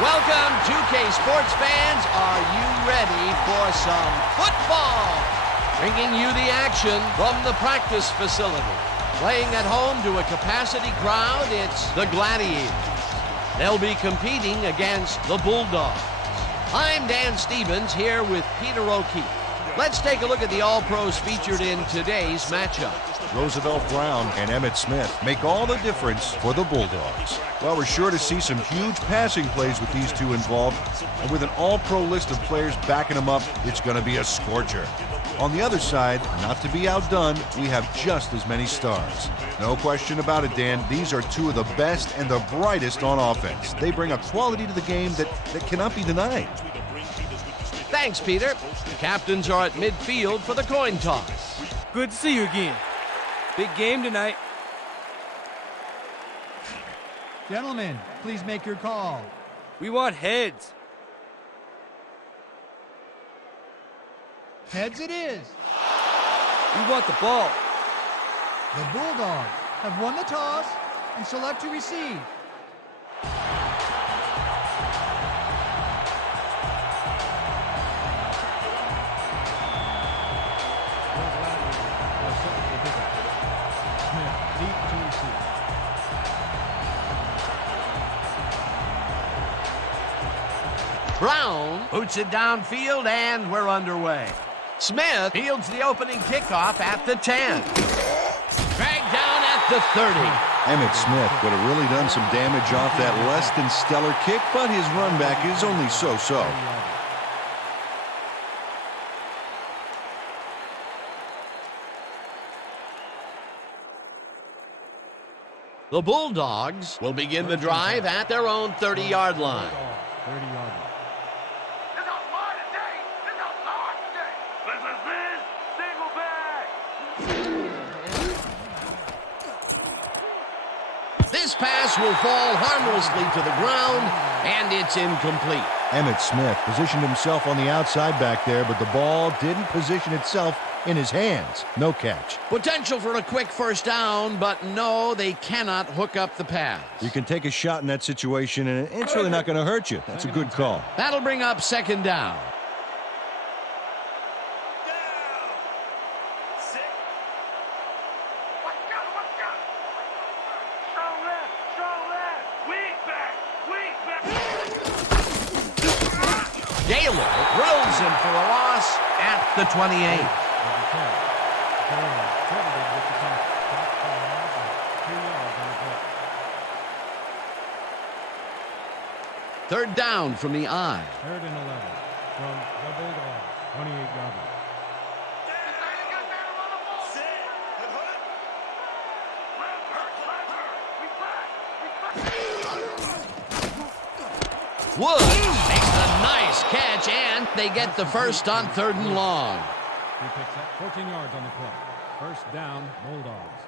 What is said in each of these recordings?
Welcome, 2K sports fans. Are you ready for some football? Bringing you the action from the practice facility. Playing at home to a capacity crowd, it's the Gladiators. They'll be competing against the Bulldogs. I'm Dan Stevens here with Peter O'Keefe. Let's take a look at the All-Pros featured in today's matchup. Roosevelt Brown and Emmitt Smith make all the difference for the Bulldogs. Well, we're sure to see some huge passing plays with these two involved, and with an all-pro list of players backing them up, it's going to be a scorcher. On the other side, not to be outdone, we have just as many stars. No question about it, Dan, these are two of the best and the brightest on offense. They bring a quality to the game that cannot be denied. Thanks, Peter. The captains are at midfield for the coin toss. Good to see you again. Big game tonight. Gentlemen, please make your call. We want heads. Heads it is. We want the ball. The Bulldogs have won the toss and select to receive. Brown boots it downfield, and we're underway. Smith fields the opening kickoff at the 10. Dragged down at the 30. Emmitt Smith would have really done some damage off that less than stellar kick, but his run back is only so-so. The Bulldogs will begin the drive at their own 30-yard line. 30-yard line. This pass will fall harmlessly to the ground, and it's incomplete. Emmitt Smith positioned himself on the outside back there, but the ball didn't position itself in his hands. No catch. Potential for a quick first down, but no, they cannot hook up the pass. You can take a shot in that situation, and it's really not going to hurt you. That's a good call. That'll bring up second down. Gaylor drills him for a loss at the 28. Third down from the I. 3rd and 11 from the Bulldogs, 28-yard line. Woods makes a nice catch, and they get the first on 3rd and long. He picks up 14 yards on the play. First down, Bulldogs.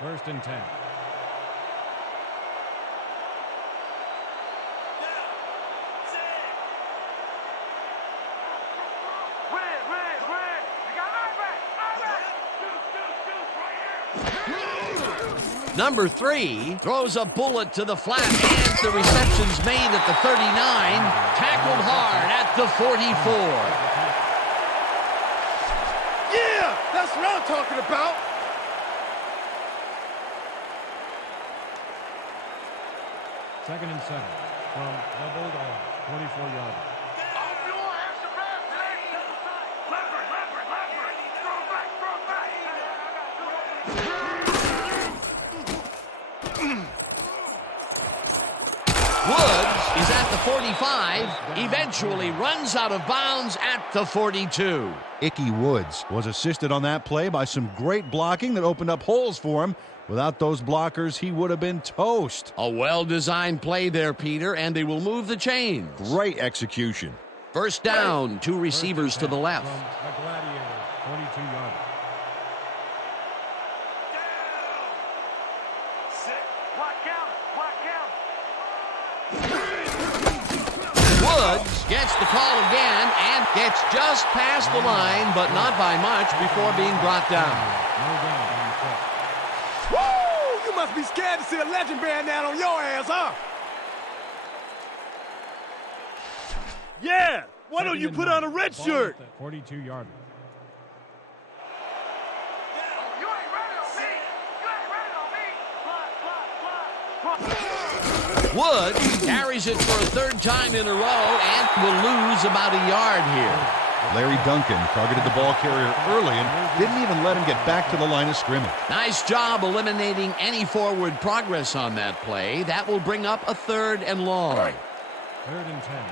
First and 10. Number 3 throws a bullet to the flat, and the reception's made at the 39, tackled hard at the 44. Yeah, that's what I'm talking about. Second and 7 from the Bulldogs, 24-yard line. Woods is at the 45, eventually runs out of bounds at the 42. Icky Woods was assisted on that play by some great blocking that opened up holes for him. Without those blockers, he would have been toast. A well-designed play there, Peter, and they will move the chains. Great execution. First down, 2 receivers to the left. From the Gladiators, 42-yard line. Woods gets the call again and gets just past the line, but not by much before being brought down. Woo! You must be scared to see a legend bearing down on your ass, huh? Yeah! Why don't you put on a red shirt? 42-yard. Woods carries it for a third time in a row and will lose about a yard here. Larry Duncan targeted the ball carrier early and didn't even let him get back to the line of scrimmage. Nice job eliminating any forward progress on that play. That will bring up a 3rd and long. 3rd and 10.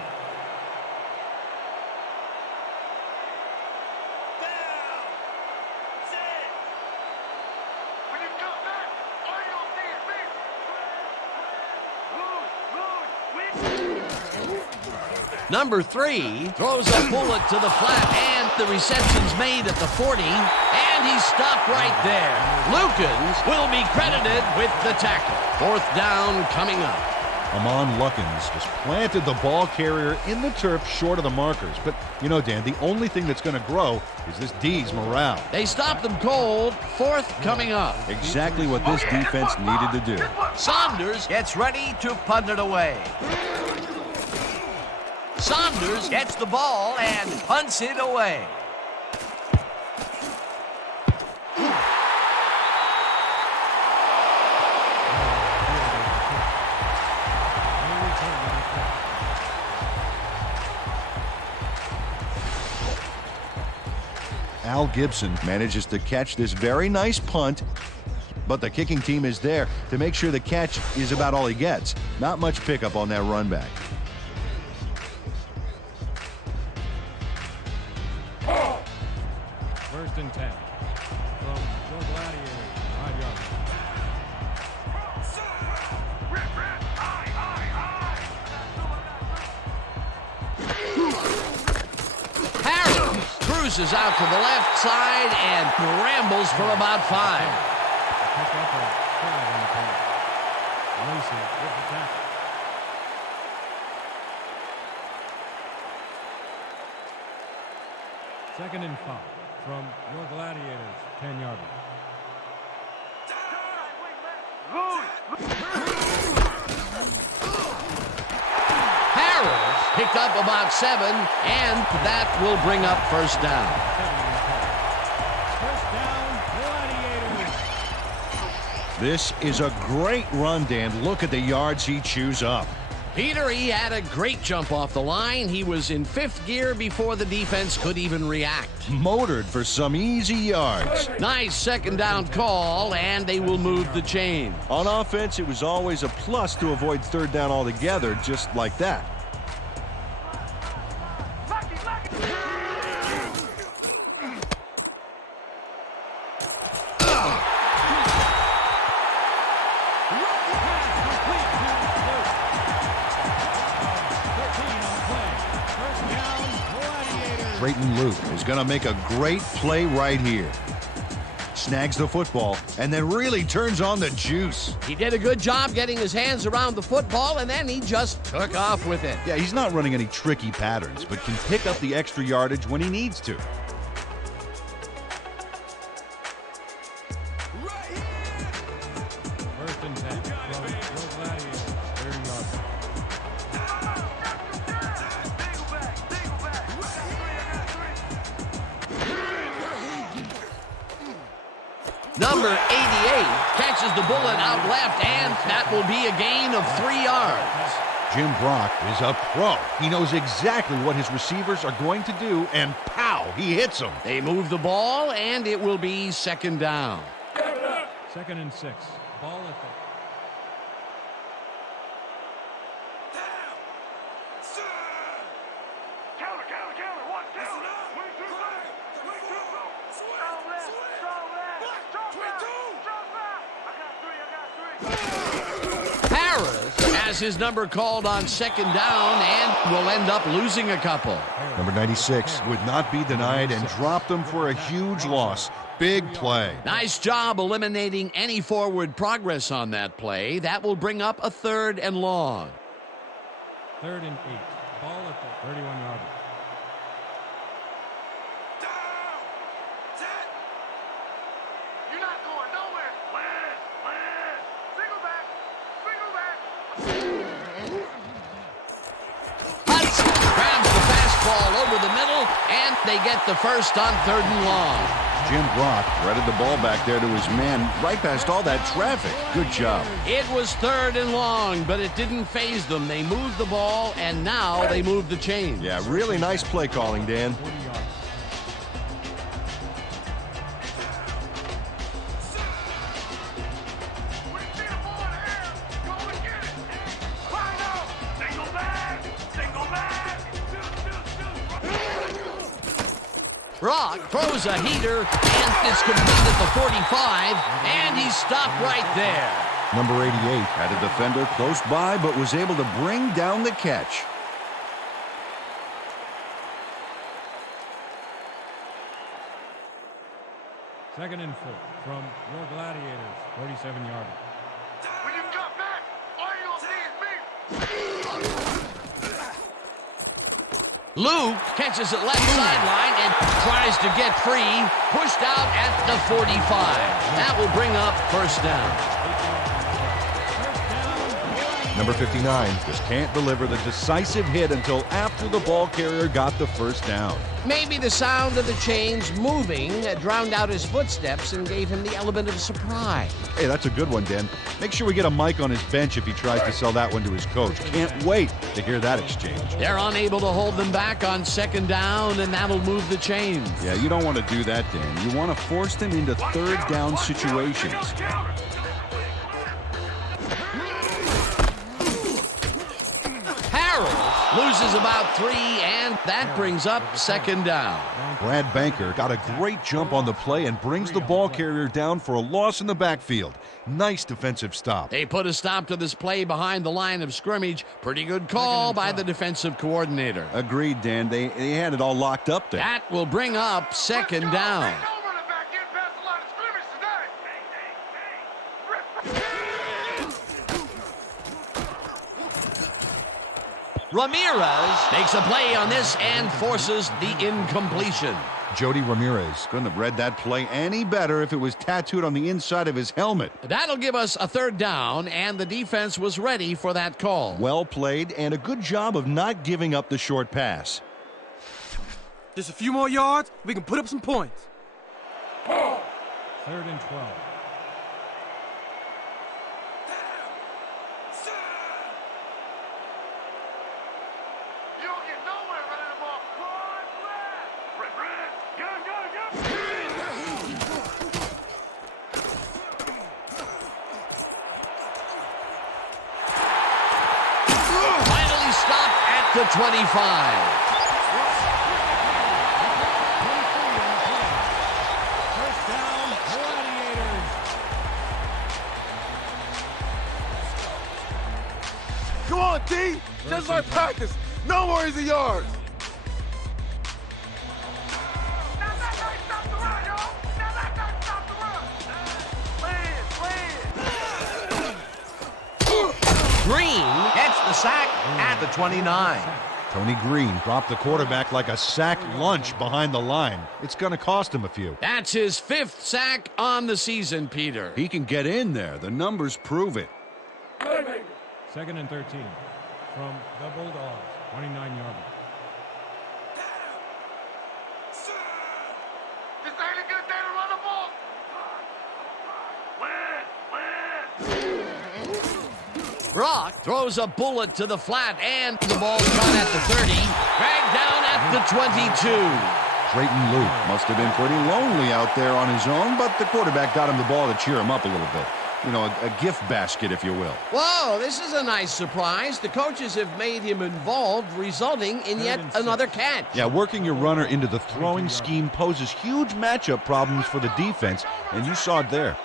Number 3 throws a bullet to the flat, and the reception's made at the 40, and he's stopped right there. Lukens will be credited with the tackle. 4th down coming up. Amon Lukens just planted the ball carrier in the turf short of the markers. But, you know, Dan, the only thing that's going to grow is this D's morale. They stop them cold. 4th coming up. Exactly what this defense needed to do. Saunders gets ready to punt it away. Saunders gets the ball and punts it away. Al Gibson manages to catch this very nice punt, but the kicking team is there to make sure the catch is about all he gets. Not much pickup on that run back. First and 10. From your Gladiators, 5 yards. Harris cruises out to the left side and rambles for about 5. Pick up a 5 on the play. Lacey with the tackle. Second and 5 from your Gladiators, 10-yard. Harris picked up about 7, and that will bring up 1st down. First down, Gladiators. This is a great run, Dan. Look at the yards he chews up. Peter, he had a great jump off the line. He was in 5th gear before the defense could even react. Motored for some easy yards. Nice 2nd down call, and they will move the chain. On offense, it was always a plus to avoid 3rd down altogether, just like that. Drayton Luke is going to make a great play right here. Snags the football and then really turns on the juice. He did a good job getting his hands around the football, and then he just took off with it. Yeah, he's not running any tricky patterns, but can pick up the extra yardage when he needs to. First and 10 from your Gladiators, 30 yards. Number 88 catches the bullet out left, and that will be a gain of 3 yards. Jim Brock is a pro. He knows exactly what his receivers are going to do, and pow, he hits them. They move the ball, and it will be 2nd down. 2nd and 6. Ball at the... Has his number called on 2nd down and will end up losing a couple. Number 96 would not be denied and dropped them for a huge loss. Big play. Nice job eliminating any forward progress on that play. That will bring up a 3rd and long. 3rd and 8. Ball at the 31-yard line. Hudson grabs the fastball over the middle, and they get the first on 3rd and long. Jim Brock threaded the ball back there to his man right past all that traffic. Good job. It was 3rd and long, but it didn't faze them. They moved the ball, and now they move the chains. Yeah, really nice play calling, Dan. 40 yards. Brock throws a heater, and it's complete at the 45, and he's stopped right there. Number 88 had a defender close by, but was able to bring down the catch. Second and 4 from your Gladiators, 47-yard line. When you come back, all you gonna see is me. Luke catches it left sideline and tries to get free. Pushed out at the 45. That will bring up 1st down. Number 59 just can't deliver the decisive hit until after the ball carrier got the 1st down. Maybe the sound of the chains moving drowned out his footsteps and gave him the element of surprise. Hey, that's a good one, Dan. Make sure we get a mic on his bench if he tries to sell that one to his coach. Can't wait to hear that exchange. They're unable to hold them back on 2nd down, and that'll move the chains. Yeah, you don't want to do that, Dan. You want to force them into 3rd down situations. Loses about 3, and that brings up 2nd down. Brad Banker got a great jump on the play and brings the ball carrier down for a loss in the backfield. Nice defensive stop. They put a stop to this play behind the line of scrimmage. Pretty good call by the defensive coordinator. Agreed, Dan. They had it all locked up there. That will bring up 2nd down. Ramirez makes a play on this and forces the incompletion. Jody Ramirez couldn't have read that play any better if it was tattooed on the inside of his helmet. That'll give us a 3rd down, and the defense was ready for that call. Well played, and a good job of not giving up the short pass. Just a few more yards, we can put up some points. 3rd and 12. Finally stopped at the 25. First down, Gladiators. Come on, D. Just like practice. No worries of yards. Green gets the sack at the 29. Tony Green dropped the quarterback like a sack lunch behind the line. It's going to cost him a few. That's his 5th sack on the season, Peter. He can get in there. The numbers prove it. 2nd and 13 from the Bulldogs, 29-yard line. This ain't a good day to run the ball. Brock throws a bullet to the flat, and the ball's caught at the 30. Dragged down at the 22. Drayton Luke must have been pretty lonely out there on his own, but the quarterback got him the ball to cheer him up a little bit. You know, a gift basket, if you will. Whoa, this is a nice surprise. The coaches have made him involved, resulting in yet another catch. Yeah, working your runner into the throwing scheme poses huge matchup problems for the defense, and you saw it there.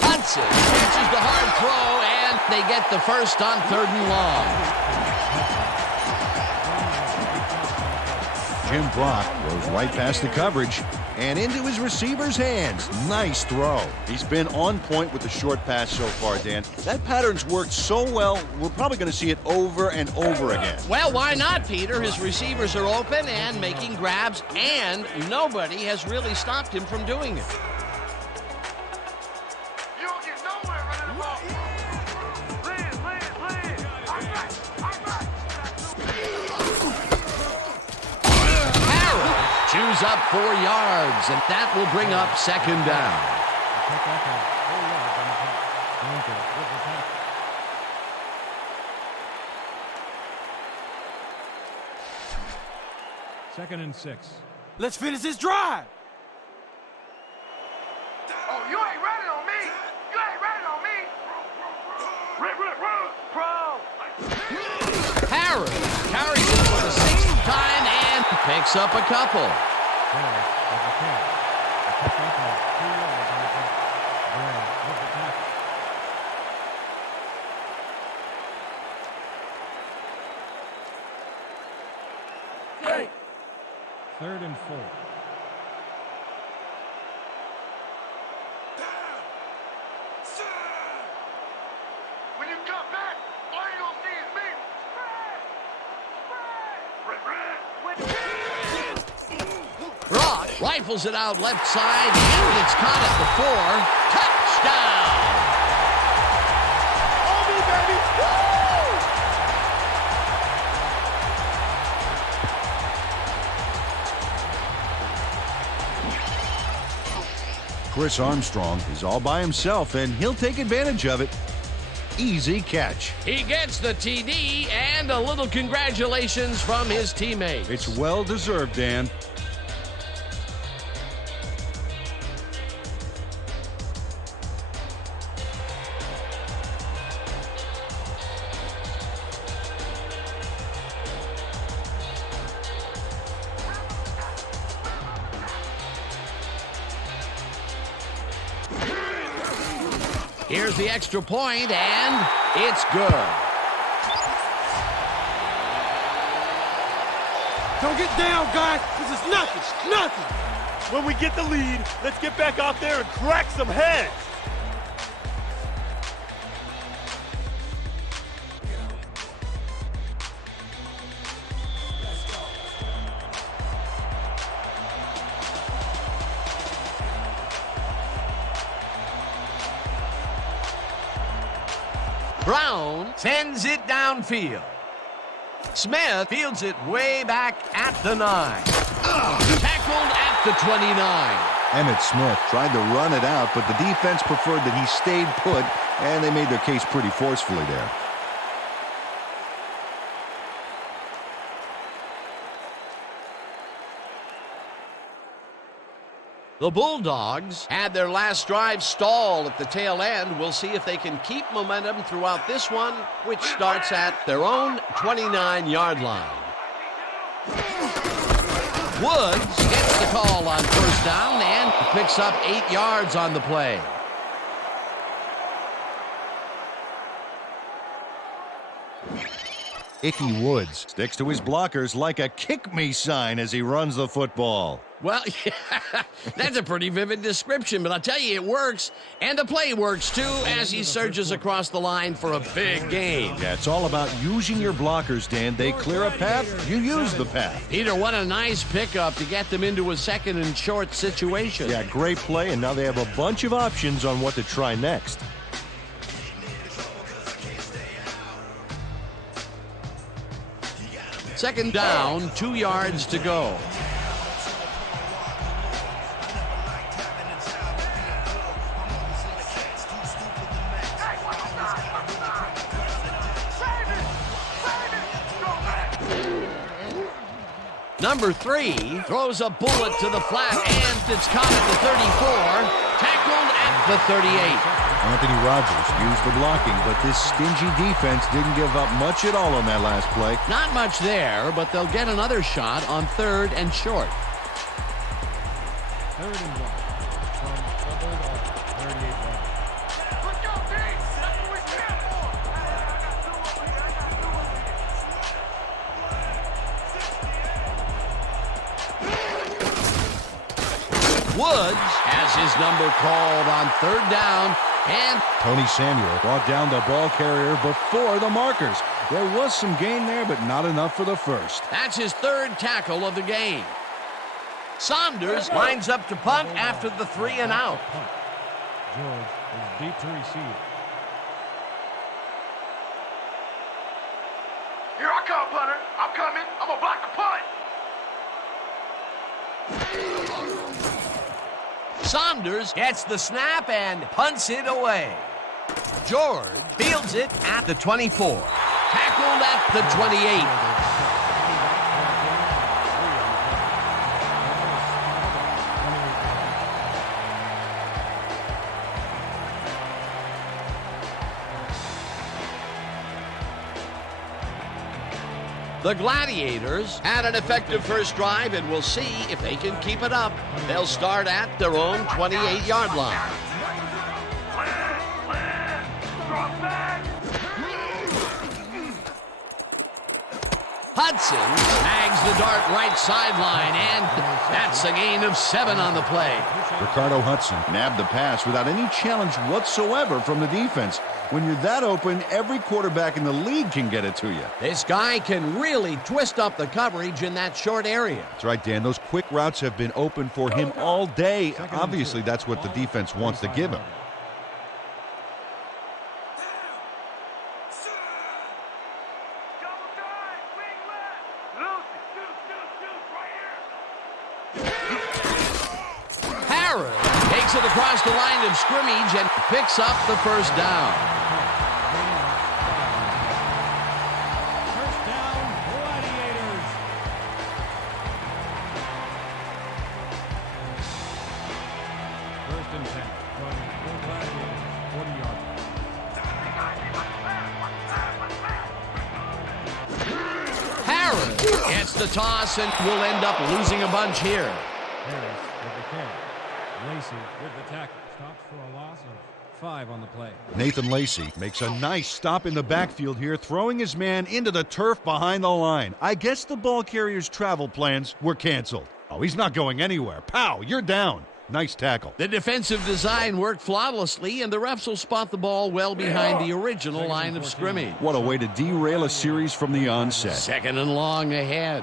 Hudson catches the hard throw, and they get the first on 3rd and long. Jim Brock goes right past the coverage and into his receiver's hands. Nice throw. He's been on point with the short pass so far, Dan. That pattern's worked so well, we're probably going to see it over and over again. Well, why not, Peter? His receivers are open and making grabs, and nobody has really stopped him from doing it. You don't get nowhere running the ball. Chews up 4 yards, and that will bring up second down. Take that down. 4 yards on the pass. Thank you. With the tackle. Second and 6. Let's finish this drive. Oh, you ain't running on me. You ain't running on me. Run. Harris carries it for the 6th time and picks up a couple. There, with the catch. A pickup of 2 yards on the pass. There, with the tackle. Hey. 3rd and 4. When you come back, all you gonna see is me. Brock rifles it out left side, and it's caught at the 4. Touchdown! On me, baby. Chris Armstrong is all by himself, and he'll take advantage of it. Easy catch. He gets the TD and a little congratulations from his teammates. It's well-deserved, Dan. Here's the extra point, and it's good. Don't get down, guys. This is nothing. When we get the lead, let's get back out there and crack some heads. Brown sends it downfield. Smith fields it way back at the 9. Tackled at the 29. Emmitt Smith tried to run it out, but the defense preferred that he stayed put, and they made their case pretty forcefully there. The Bulldogs had their last drive stall at the tail end. We'll see if they can keep momentum throughout this one, which starts at their own 29-yard line. Woods gets the call on first down and picks up 8 yards on the play. Icky Woods sticks to his blockers like a kick-me sign as he runs the football. Well, yeah, that's a pretty vivid description, but I'll tell you, it works. And the play works, too, as he surges across the line for a big gain. Yeah, it's all about using your blockers, Dan. They clear a path, you use the path. Peter, what a nice pickup to get them into a 2nd and short situation. Yeah, great play, and now they have a bunch of options on what to try next. Second down, 2 yards to go. Number 3 throws a bullet to the flat, and it's caught at the 34, tackled at the 38. Anthony Rogers used the blocking, but this stingy defense didn't give up much at all on that last play. Not much there, but they'll get another shot on 3rd and short. 3rd and 1 from the Bulldogs, 38 yards. Let's go, D. That's what we're here for. Woods has his number called on third down, and Tony Samuel brought down the ball carrier before the markers. There was some gain there, but not enough for the first. that's his third tackle of the game. Saunders lines up to punt after the 3 and out. George is deep to receive. Here I come, punter. I'm coming. I'm going to block the punt. Saunders gets the snap and punts it away. George fields it at the 24. Tackled at the 28. The Gladiators had an effective first drive, and we'll see if they can keep it up. They'll start at their own 28-yard line. Hudson snags the dart right sideline, and that's a gain of 7 on the play. Ricardo Hudson nabbed the pass without any challenge whatsoever from the defense. When you're that open, every quarterback in the league can get it to you. This guy can really twist up the coverage in that short area. That's right, Dan. Those quick routes have been open for him all day. Obviously, that's what the defense wants to give him. Takes it across the line of scrimmage and picks up the first down. First down, Gladiators. First and 10 from the Gladiators, 40-yard line. Harris gets the toss and will end up losing a bunch here. Harris with the carry. Lacey with the tackle. Stops for a loss of 5 on the play. Nathan Lacey makes a nice stop in the backfield here, throwing his man into the turf behind the line. I guess the ball carrier's travel plans were canceled. Oh, he's not going anywhere. Pow, you're down. Nice tackle. The defensive design worked flawlessly, and the refs will spot the ball well behind the original line of scrimmage. What a way to derail a series from the onset. Second and long ahead.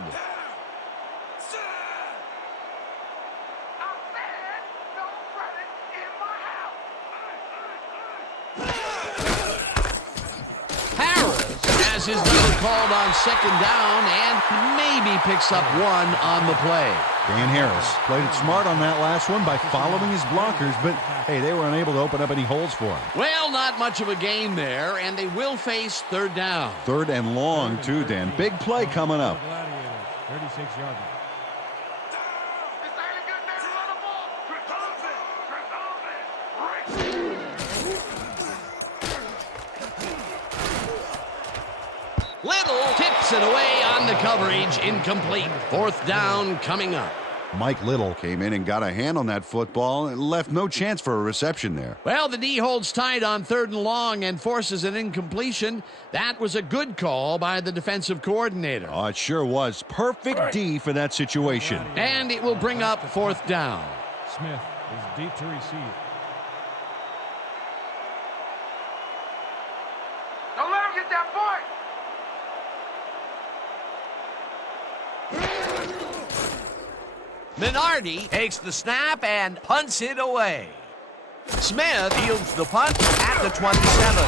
His number called on second down and maybe picks up 1 on the play. Dan Harris played it smart on that last one by following his blockers, but hey, they were unable to open up any holes for him. Well, not much of a gain there, and they will face third down. Third and long, too, Dan. Big play coming up. Gladiators, 36-yard line. Little tips it away on the coverage, incomplete. Fourth down coming up. Mike Little came in and got a hand on that football and left no chance for a reception there. Well, the D holds tight on third and long and forces an incompletion. That was a good call by the defensive coordinator. Oh, it sure was. Perfect D for that situation. And it will bring up fourth down. Smith is deep to receive. Don't let him get that point. Minardi takes the snap and punts it away. Smith fields the punt at the 27.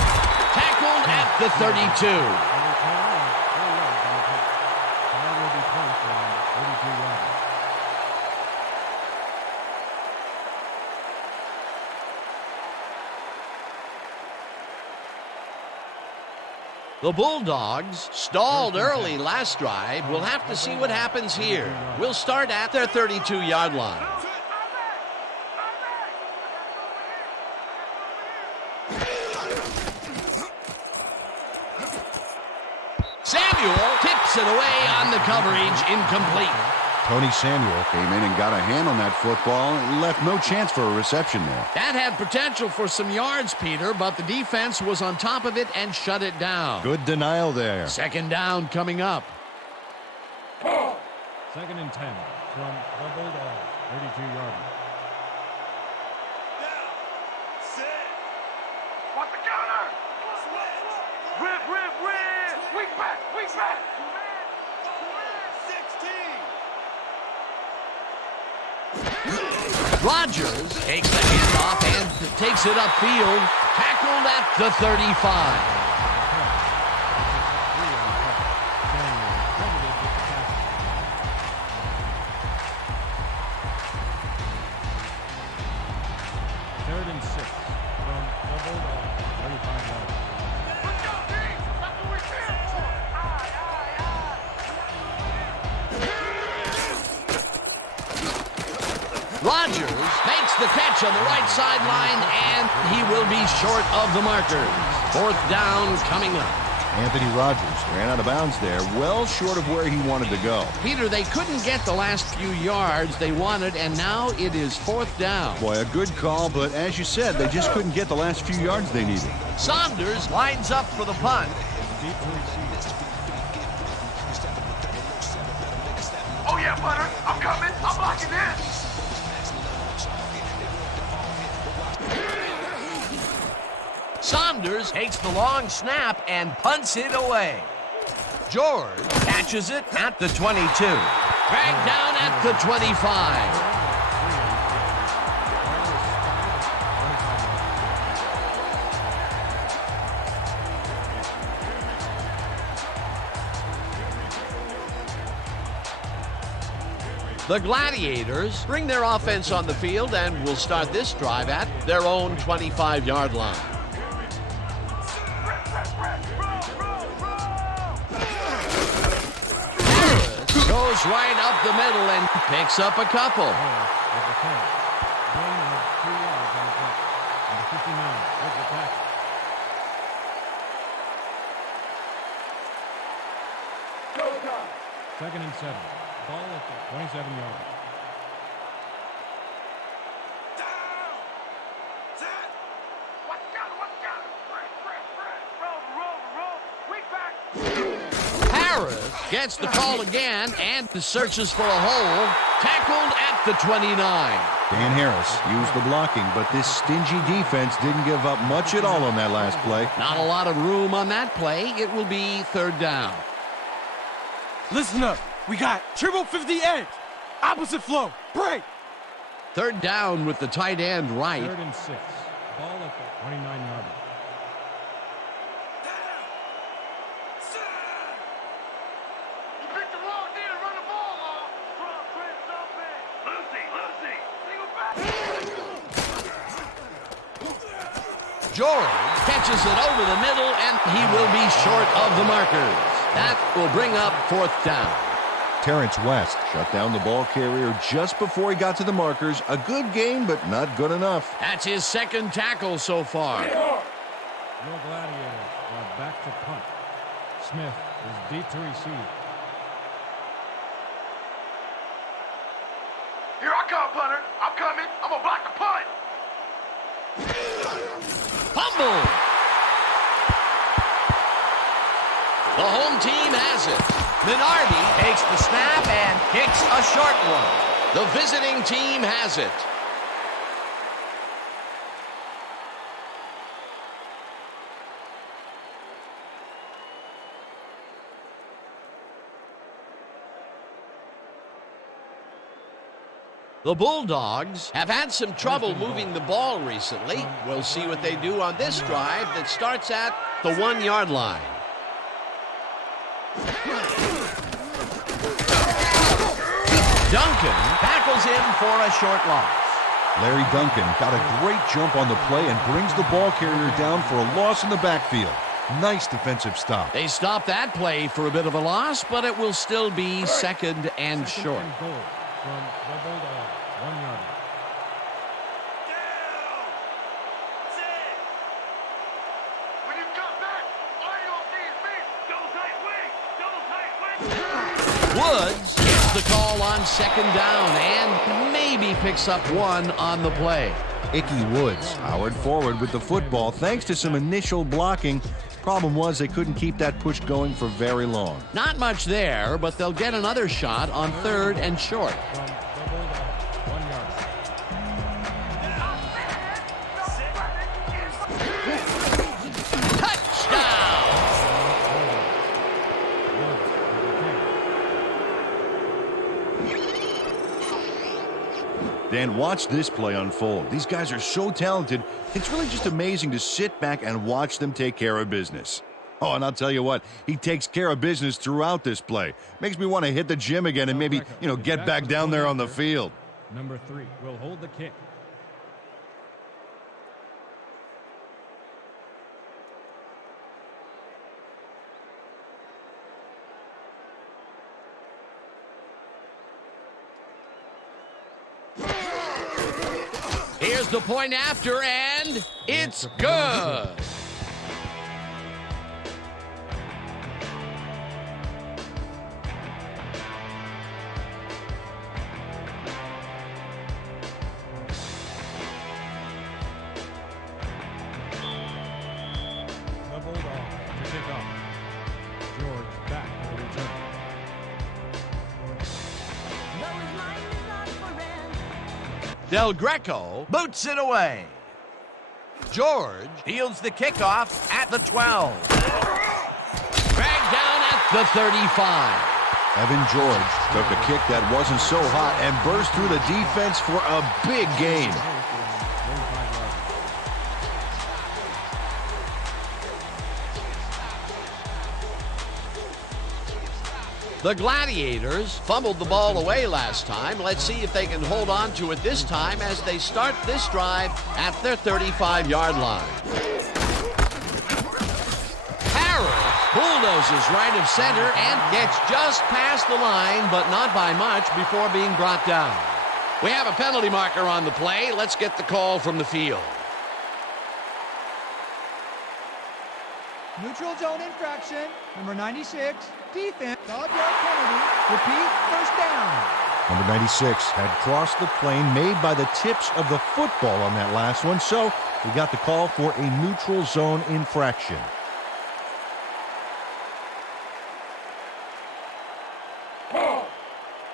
Tackled at the 32. The Bulldogs stalled early last drive. We'll have to see what happens here. We'll start at their 32-yard line. Samuel tips it away on the coverage, incomplete. Tony Samuel came in and got a hand on that football and left no chance for a reception there. That had potential for some yards, Peter, but the defense was on top of it and shut it down. Good denial there. Second down coming up. Second and 10 from the Bulldogs, 32-yard line. Rogers takes the handoff and takes it upfield. Tackled at the 35. Third and 6 from the Bulldogs, 35 yards. Rogers makes the catch on the right sideline, and he will be short of the markers. Fourth down coming up. Anthony Rogers ran out of bounds there, well short of where he wanted to go. Peter, they couldn't get the last few yards they wanted, and now it is fourth down. Boy, a good call, but as you said, they just couldn't get the last few yards they needed. Saunders lines up for the punt. Deep to receive. Oh yeah, Butter, I'm coming. I'm locking in. Saunders takes the long snap and punts it away. George catches it at the 22. Dragged down at the 25. The Gladiators bring their offense on the field and will start this drive at their own 25-yard line. Goes right up the middle and picks up a couple. With the 10. Gain of 2 yards on the play. And the 59 with the tackle. Second and 7. Ball at the 27 yards. Harris gets the call again and searches for a hole. Tackled at the 29. Dan Harris used the blocking, but this stingy defense didn't give up much at all on that last play. Not a lot of room on that play. It will be third down. Listen up. We got triple 50 eggs. Opposite flow. Break. Third down with the tight end right. Third and 6. Ball at the 29 yards. George catches it over the middle, and he will be short of the markers. That will bring up fourth down. Terrence West shut down the ball carrier just before he got to the markers. A good gain, but not good enough. That's his second tackle so far. Your Gladiators are back to punt. Smith is deep to receive. Here I come, punter. I'm coming. I'm gonna block the punt. Fumble! The home team has it. Minardi takes the snap and kicks a short one. The visiting team has it. The Bulldogs have had some trouble moving the ball recently. We'll see what they do on this drive that starts at the 1 yard line. Duncan tackles him for a short loss. Larry Duncan got a great jump on the play and brings the ball carrier down for a loss in the backfield. Nice defensive stop. They stop that play for a bit of a loss, but it will still be second and short. And goal from the Bulldogs, 1 yard. When you come back, all you gonna see is me. Double tight wing. Double tight wing. Woods gets the call on second down and maybe picks up one on the play. Icky Woods powered forward with the football thanks to some initial blocking. Problem was they couldn't keep that push going for very long. Not much there, but they'll get another shot on third and short. From the Bulldogs, 1 yard. Touchdown! Dan, watch this play unfold. These guys are so talented, it's really just amazing to sit back and watch them take care of business. Oh, and I'll tell you what, he takes care of business throughout this play. Makes me want to hit the gym again and maybe, get back down there on the field. Number 3 will hold the kick. Here's the point after, and it's good. The Bulldogs to kick off. George back for the return. Del Greco boots it away. George fields the kickoff at the 12. Dragged down at the 35. Evan George took a kick that wasn't so hot and burst through the defense for a big gain. The Gladiators fumbled the ball away last time. Let's see if they can hold on to it this time as they start this drive at their 35-yard line. Harris bulldozes right of center and gets just past the line, but not by much before being brought down. We have a penalty marker on the play. Let's get the call from the field. Neutral zone infraction, number 96, defense, 12-yard penalty, repeat, first down. Number 96 had crossed the plane made by the tips of the football on that last one, so we got the call for a neutral zone infraction.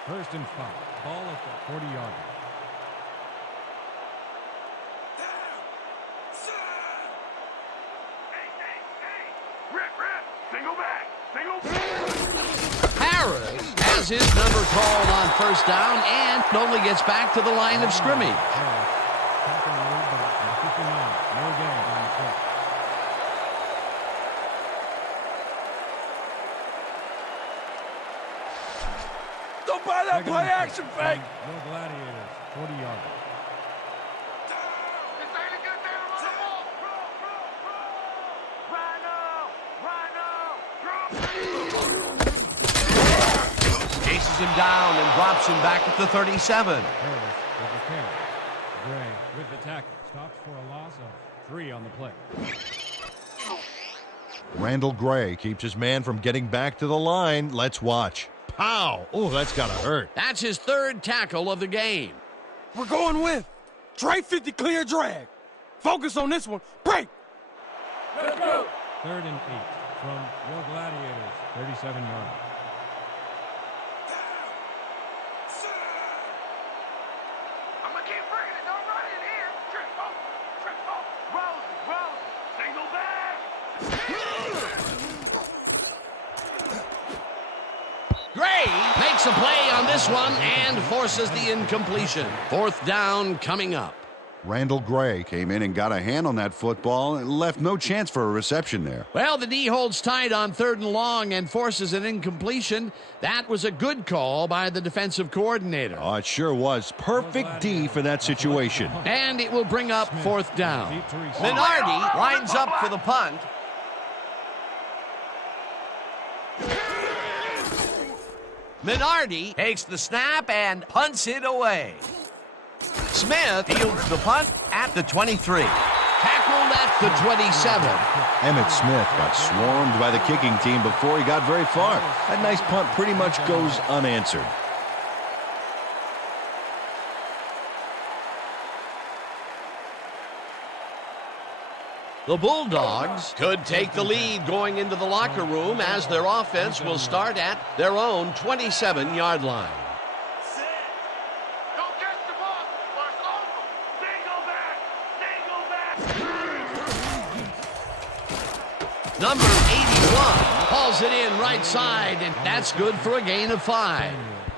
First and 5. Ball at the 40-yard line. Harris has his number called on first down and only gets back to the line of scrimmage. Tackle made by number 59. No gain on the play. Don't buy that Second play and action 6 fake. from the Gladiators, 40-yard line. This ain't a good day to run the ball. Chases him down and drops him back at the 37. Harris with the carry. Gray with the tackle. Stops for a loss of 3 on the play. Randall Gray keeps his man from getting back to the line. Let's watch. Pow! Oh, that's gotta hurt. That's his third tackle of the game. We're going with Trey 50 clear drag. Focus on this one. Break. Third and 8 from your Gladiators, 37-yard line. I'm gonna keep bringing it. Don't run in here. Trip over. Rose, single back. Gray makes a play on this one and forces the incompletion. Fourth down coming up. Randall Gray came in and got a hand on that football and left no chance for a reception there. Well, the D holds tight on 3rd and long and forces an incompletion. That was a good call by the defensive coordinator. Oh, it sure was. Perfect D for that situation. And it will bring up 4th down. Deep to receive. Minardi lines up for the punt. Minardi takes the snap and punts it away. Smith fields the punt at the 23. Tackled at the 27. Emmitt Smith got swarmed by the kicking team before he got very far. That nice punt pretty much goes unanswered. The Bulldogs could take the lead going into the locker room as their offense will start at their own 27-yard line. Don't catch the ball or it's over. Single back. Number 81 hauls it in right side, and that's good for a gain of 5.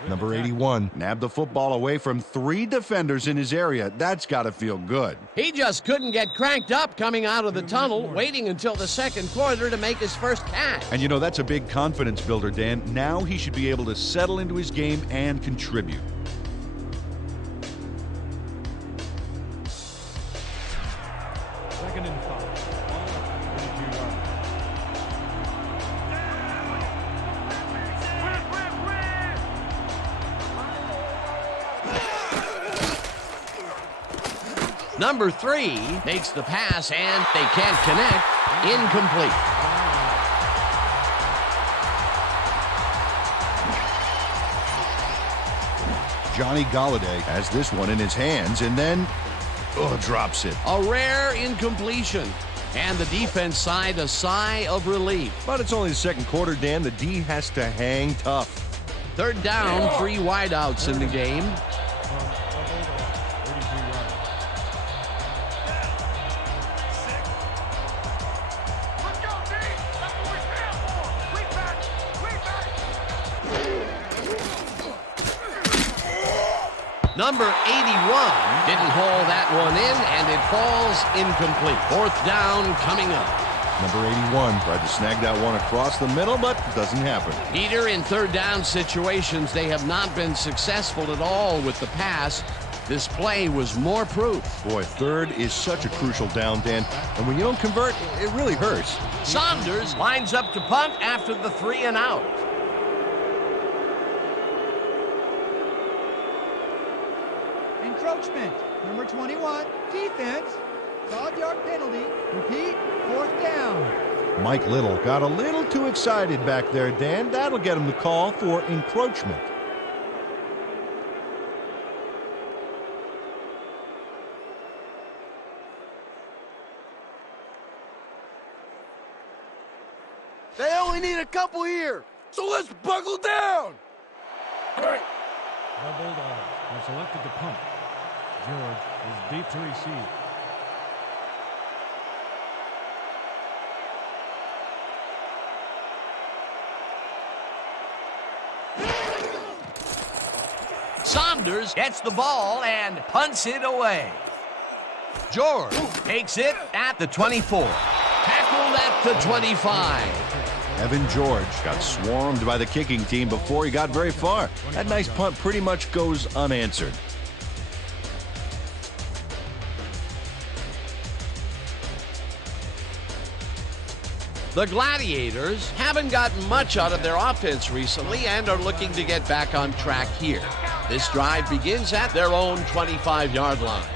Number 81 nabbed the football away from 3 defenders in his area. That's got to feel good. He just couldn't get cranked up coming out of the tunnel, waiting until the second quarter to make his first catch. And you know, that's a big confidence builder, Dan. Now he should be able to settle into his game and contribute. Second and 5. Ball at the 32-yard line. Number 3 makes the pass, and they can't connect. Incomplete. Johnny Galladay has this one in his hands and then drops it. A rare incompletion. And the defense sighed a sigh of relief. But it's only the second quarter, Dan. The D has to hang tough. Third down, 3 wideouts in the game. Let's go, D! That's what we're here for! We back! We back! Number 81 didn't haul that one in, and it falls incomplete. Fourth down coming up. Number 81 tried to snag that one across the middle, but doesn't happen. Peter, in third down situations, they have not been successful at all with the pass. This play was more proof. Boy, third is such a crucial down, Dan. And when you don't convert, it really hurts. Saunders lines up to punt after the 3 and out. Encroachment. Number 21, defense. Solid yard penalty. Repeat, fourth down. Mike Little got a little too excited back there, Dan. That'll get him to call for encroachment. They only need a couple here, so let's buckle down. The Bulldogs have selected to punt. George is deep to receive. Saunders gets the ball and punts it away. George takes it at the 24. Tackled at the 25. Evan George got swarmed by the kicking team before he got very far. That nice punt pretty much goes unanswered. The Gladiators haven't gotten much out of their offense recently and are looking to get back on track here. This drive begins at their own 25-yard line.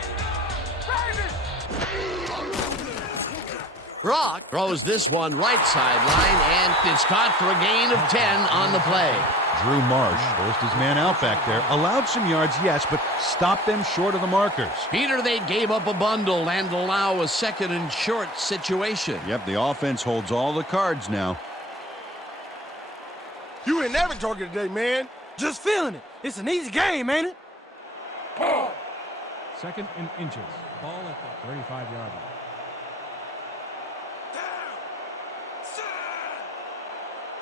Brock throws this one right sideline, and it's caught for a gain of 10 on the play. Drew Marsh forced his man out back there. Allowed some yards, yes, but stopped them short of the markers. Peter, they gave up a bundle and allow a second and short situation. Yep, the offense holds all the cards now. You ain't never talking today, man. Just feeling it. It's an easy game, ain't it? Second and inches. Ball at the 35-yard line.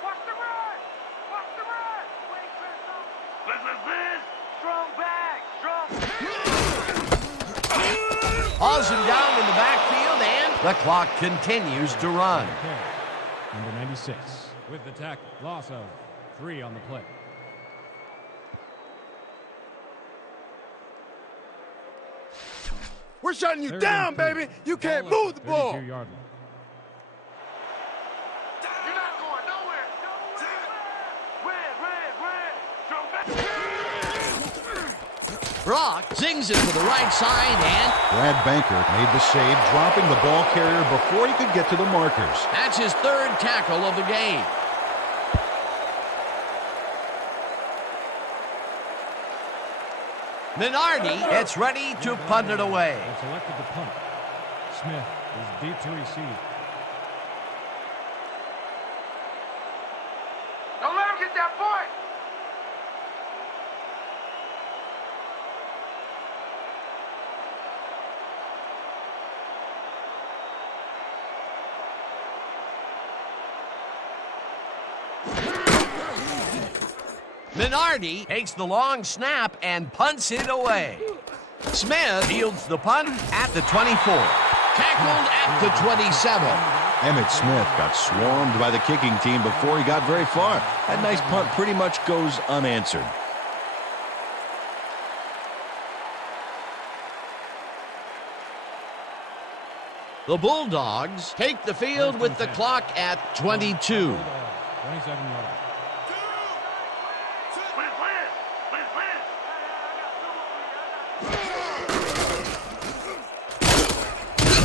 Watch the run! Watch the run! Wait, Crystal! Strong back! Strong... Hauls him down in the backfield, and the clock continues to run. Okay. Number 96 with the tackle. Loss of 3 on the play. We're shutting you Third down, and 3. baby. You can't Ball at move the ball. 32-yard line. You're not going nowhere! Red! Strong back! Brock zings it to the right side, and Brad Banker made the save, dropping the ball carrier before he could get to the markers. that's his third tackle of the game. Minardi gets ready to punt it away. They've selected to punt. Smith is deep to receive. Don't let him get that point! Minardi takes the long snap and punts it away. Smith fields the punt at the 24. Tackled at the 27. Emmitt Smith got swarmed by the kicking team before he got very far. That nice punt pretty much goes unanswered. The Bulldogs take the field with the clock at 22. 27 yards.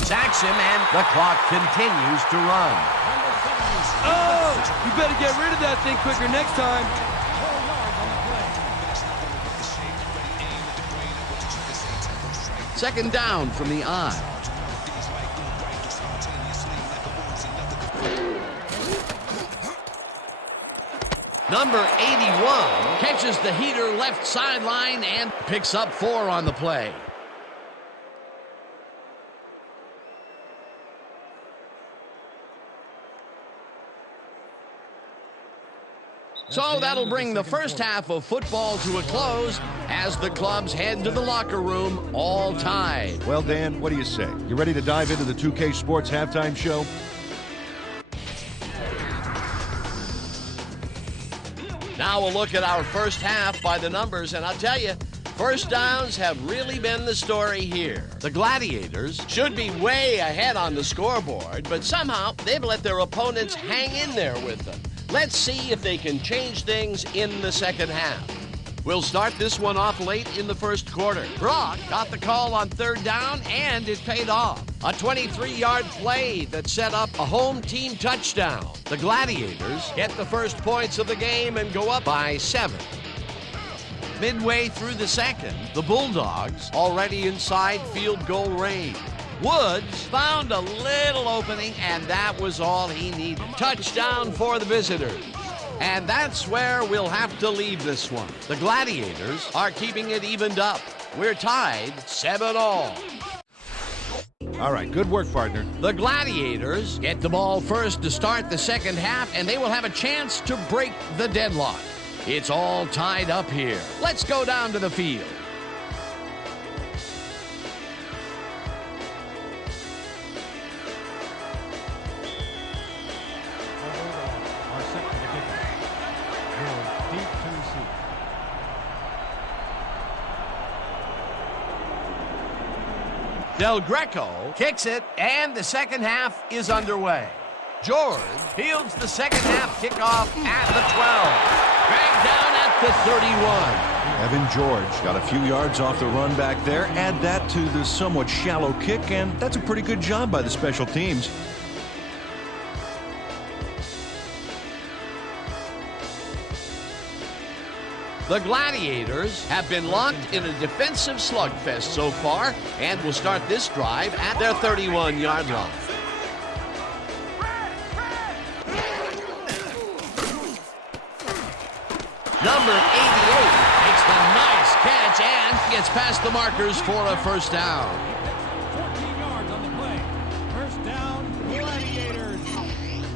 Sacks him, and the clock continues to run. Oh, you better get rid of that thing quicker next time. 12 yards on the play. Second down from the eye. Number 81 catches the heater left sideline and picks up 4 on the play. So that'll bring the first half of football to a close as the clubs head to the locker room all tied. Well, Dan, what do you say? You ready to dive into the 2K Sports halftime show? Now we'll look at our first half by the numbers, and I'll tell you, first downs have really been the story here. The Gladiators should be way ahead on the scoreboard, but somehow they've let their opponents hang in there with them. Let's see if they can change things in the second half. We'll start this one off late in the first quarter. Brock got the call on third down, and it paid off. A 23-yard play that set up a home team touchdown. The Gladiators get the first points of the game and go up by 7. Midway through the second, the Bulldogs already inside field goal range. Woods found a little opening, and that was all he needed. Touchdown for the visitors. And that's where we'll have to leave this one. The Gladiators are keeping it evened up. We're tied 7-all. All right, good work, partner. The Gladiators get the ball first to start the second half, and they will have a chance to break the deadlock. It's all tied up here. Let's go down to the field. Del Greco kicks it, and the second half is underway. George fields the second half kickoff at the 12. Dragged down at the 31. Evan George got a few yards off the run back there. Add that to the somewhat shallow kick, and that's a pretty good job by the special teams. The Gladiators have been locked in a defensive slugfest so far and will start this drive at their 31-yard line. Number 88 makes the nice catch and gets past the markers for a first down. 14 yards on the play. First down, Gladiators.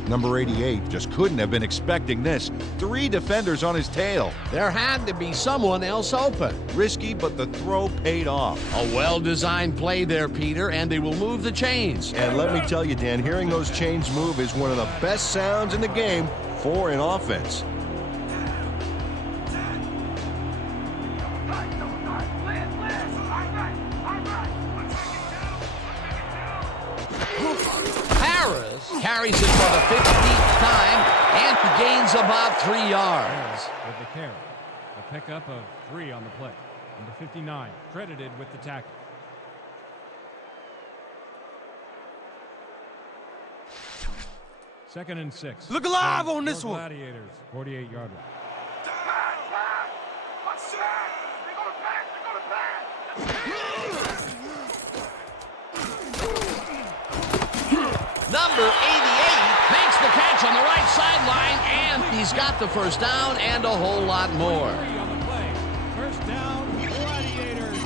Number 88 just couldn't have been expecting this. 3 defenders on his tail. There had to be someone else open. Risky, but the throw paid off. A well-designed play there, Peter, and they will move the chains. And let me tell you, Dan, hearing those chains move is one of the best sounds in the game for an offense. Carries it for the 15th time and gains about 3 yards. With the carry. A pickup of 3 on the play. Number 59, credited with the tackle. Second and 6. Look alive on this one. Gladiators, 48-yard line. Number 88 makes the catch on the right sideline, and he's got the first down and a whole lot more. 3 on the play. First down, Gladiators.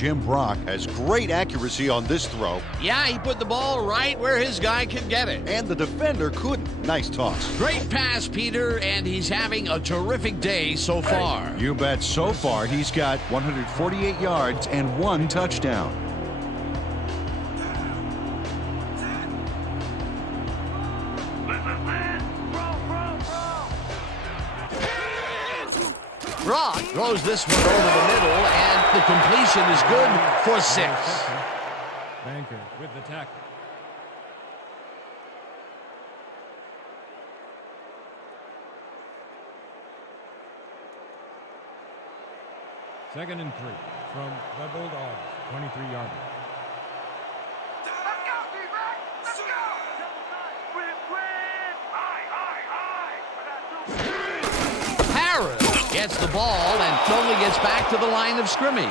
Jim Brock has great accuracy on this throw, Yeah, he put the ball right where his guy could get it. and the defender couldn't. Nice toss. Great pass, Peter, and he's having a terrific day so far. You bet. So far, he's got 148 yards and 1 touchdown. Brock throws this one over the middle, and the completion is good for 6. Banker with the tackle. Second and 3 from the Bulldogs, 23-yard. Let's go, D-back! Let's go! Win! High! Harris gets the ball and only gets back to the line of scrimmage.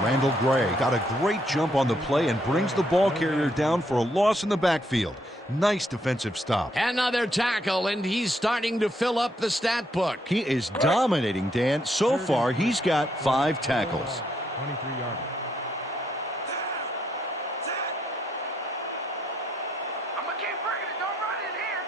Randall Gray got a great jump on the play and brings the ball carrier down for a loss in the backfield. Nice defensive stop. Another tackle, and he's starting to fill up the stat book. He is dominating, Dan. So far, he's got 5 tackles. 23-yard. I'm gonna keep bringing it. Don't run in here.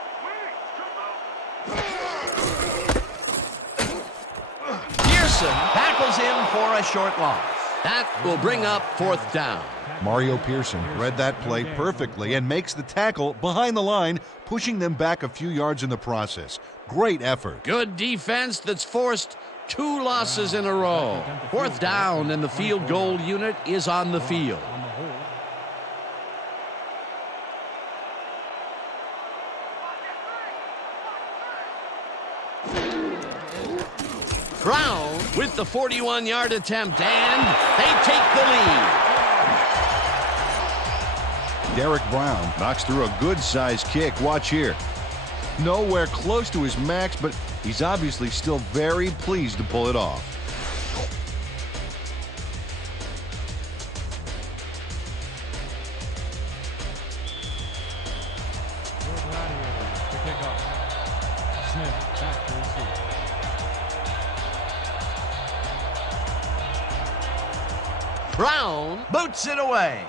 Pearson tackles him for a short loss. That will bring up 4th down. Mario Pearson read that play perfectly and makes the tackle behind the line, pushing them back a few yards in the process. Great effort. Good defense that's forced 2 losses in a row. 4th down, and the field goal unit is on the field. On the hold. Brown with the 41-yard attempt, and they take the lead. Derek Brown knocks through a good-sized kick. Watch here. Nowhere close to his max, but he's obviously still very pleased to pull it off. Your Gladiators to kick off. Smith back to receive. Brown boots it away.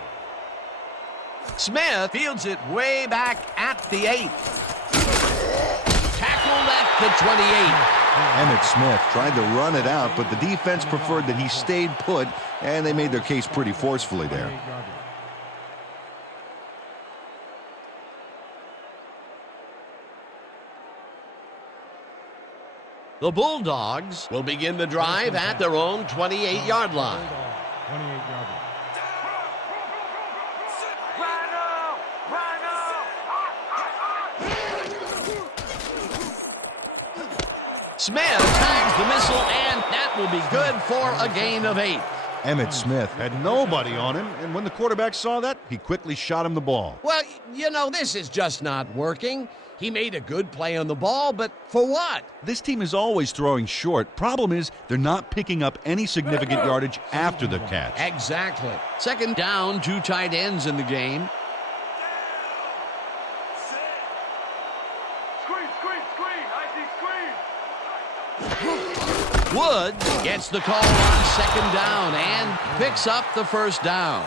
Smith fields it way back at the 8. Tackled at the 28. Emmitt Smith tried to run it out, but the defense preferred that he stayed put, and they made their case pretty forcefully there. 8-yarder. The Bulldogs will begin the drive at their own 28-yard line. 28-yarder. Smith tags the missile, and that will be good for a gain of 8. Emmitt Smith had nobody on him, and when the quarterback saw that, he quickly shot him the ball. Well, you know, this is just not working. He made a good play on the ball, but for what? This team is always throwing short. Problem is, they're not picking up any significant yardage after the catch. Exactly. 2nd down, 2 tight ends in the game. Screen! I see screen! Woods gets the call on 2nd down and picks up the 1st down.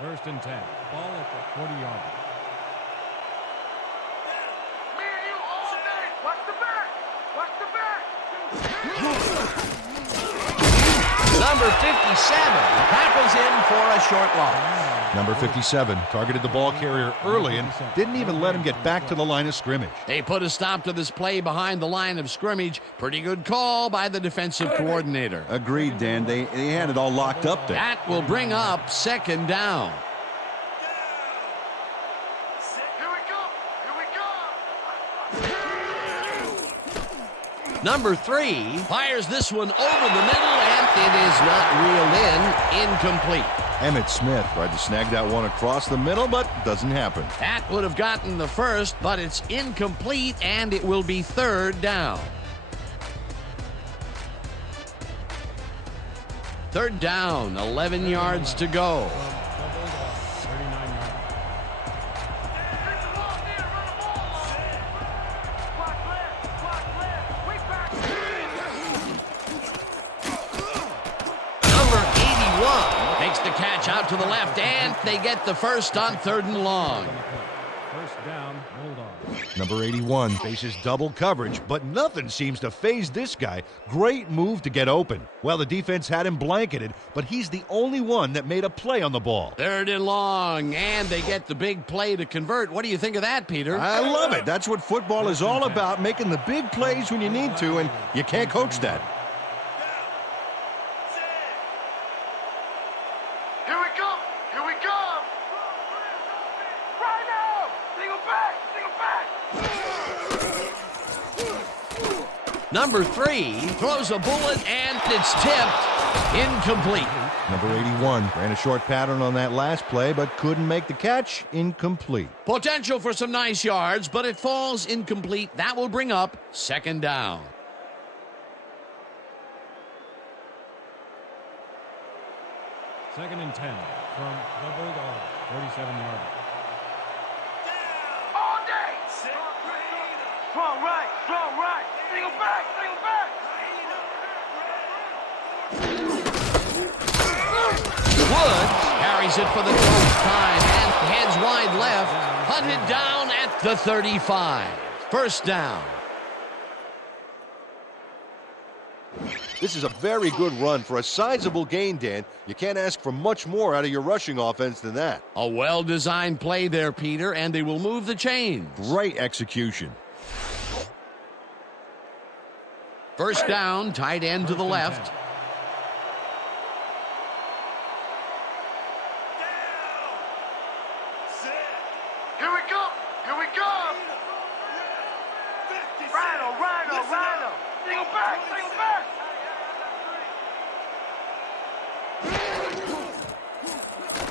First and 10. Ball at the 40-yard. Me and you all day! Watch the back! Watch the back! Number 57 tackles him for a short loss. Number 57 targeted the ball carrier early and didn't even let him get back to the line of scrimmage. They put a stop to this play behind the line of scrimmage. Pretty good call by the defensive coordinator. Agreed, Dan. They had it all locked up there. That will bring up 2nd down. Here we go! Number 3 fires this one over the middle, and it is not reeled in. Incomplete. Emmitt Smith tried to snag that one across the middle, but doesn't happen. That would have gotten the first, but it's incomplete, and it will be 3rd down. 3rd down, 11 yards to go. 39-yard. catch out to the left, and they get the first on 3rd and long. First down, Bulldogs. Number 81 faces double coverage, but nothing seems to phase this guy. Great move to get open. Well, the defense had him blanketed, but he's the only one that made a play on the ball. 3rd and long, and they get the big play to convert. What do you think of that, Peter? I love it. That's what football is all about, making the big plays when you need to, and you can't coach that. Here we come! Here we come! Right now! Single back! Single back! Number 3 throws a bullet, and it's tipped. Incomplete. Number 81 ran a short pattern on that last play, but couldn't make the catch. Incomplete. Potential for some nice yards, but it falls incomplete. That will bring up 2nd down. Second and 10 from the Bulldogs. 47-yard. All day! Strong right! Strong right! Single back! Single back! Woods carries it for the 12th time and heads wide left. Hunted down at the 35. First down. This is a very good run for a sizable gain, Dan. You can't ask for much more out of your rushing offense than that. A well-designed play there, Peter, and they will move the chains. Great execution. First down, tight end to the left. Here we come! Here we come! Rhino! Rhino! Rhino! Single back! Single back!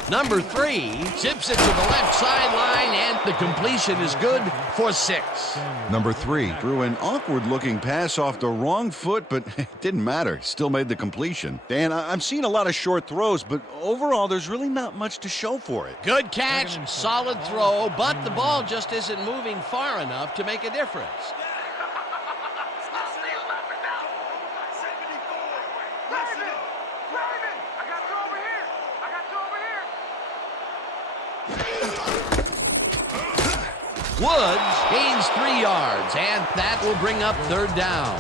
Number 3 zips it to the left sideline, and the completion is good for 6. Number 3 threw an awkward-looking pass off the wrong foot, but it didn't matter. Still made the completion. Dan, I'm seeing a lot of short throws, but overall, there's really not much to show for it. Good catch, solid throw, but the ball just isn't moving far enough to make a difference. Woods gains 3 yards, and that will bring up 3rd down.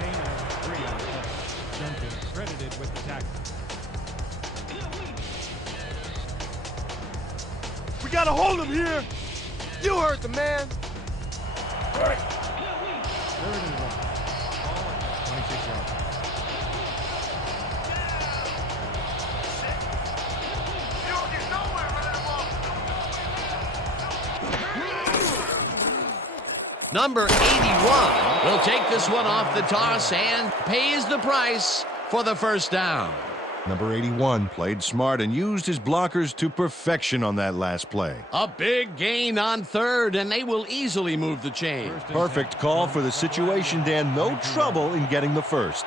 Gain of 3 on the play. Duncan credited with the tackle. We gotta hold him here. You heard the man. 3rd and 1. Ball at 26 yards. You don't get nowhere with that ball! Number 81 will take this one off the toss and pays the price for the first down. Number 81 played smart and used his blockers to perfection on that last play. A big gain on 3rd, and they will easily move the chain. Perfect call for the situation, Dan. No trouble in getting the first.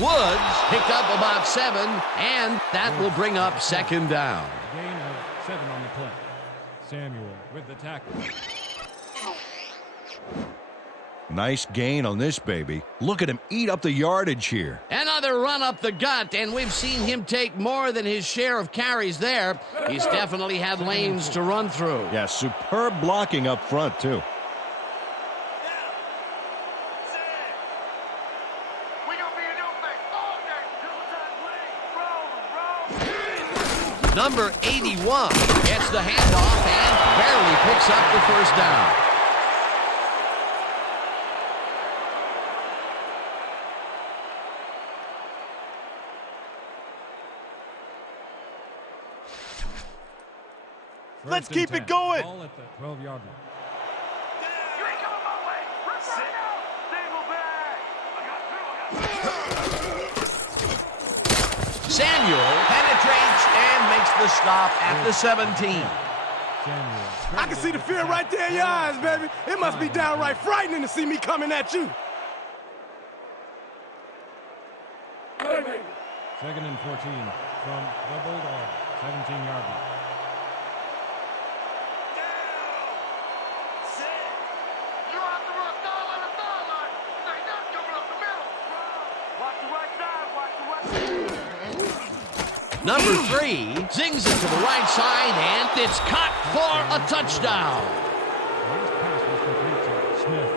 Woods picked up about 7, and that will bring up 2nd down. Gain of 7 on the play. Samuel with the tackle. Nice gain on this baby. Look at him eat up the yardage here. Another run up the gut, and we've seen him take more than his share of carries there. He's definitely had lanes to run through. Yeah, superb blocking up front, too. Number 81 gets the handoff and barely picks up the first down. Let's keep it going. Ball at the 12-yard line. You ain't coming my way! Right now! Single back! Samuel penetrates and makes the stop at the 17. I can see the fear right there in your eyes, baby. It must be downright frightening to see me coming at you. 2nd and 14 from the Bulldogs. 17-yard line. Number 3 zings it to the right side, and it's caught for a touchdown. Last pass was complete to Smith.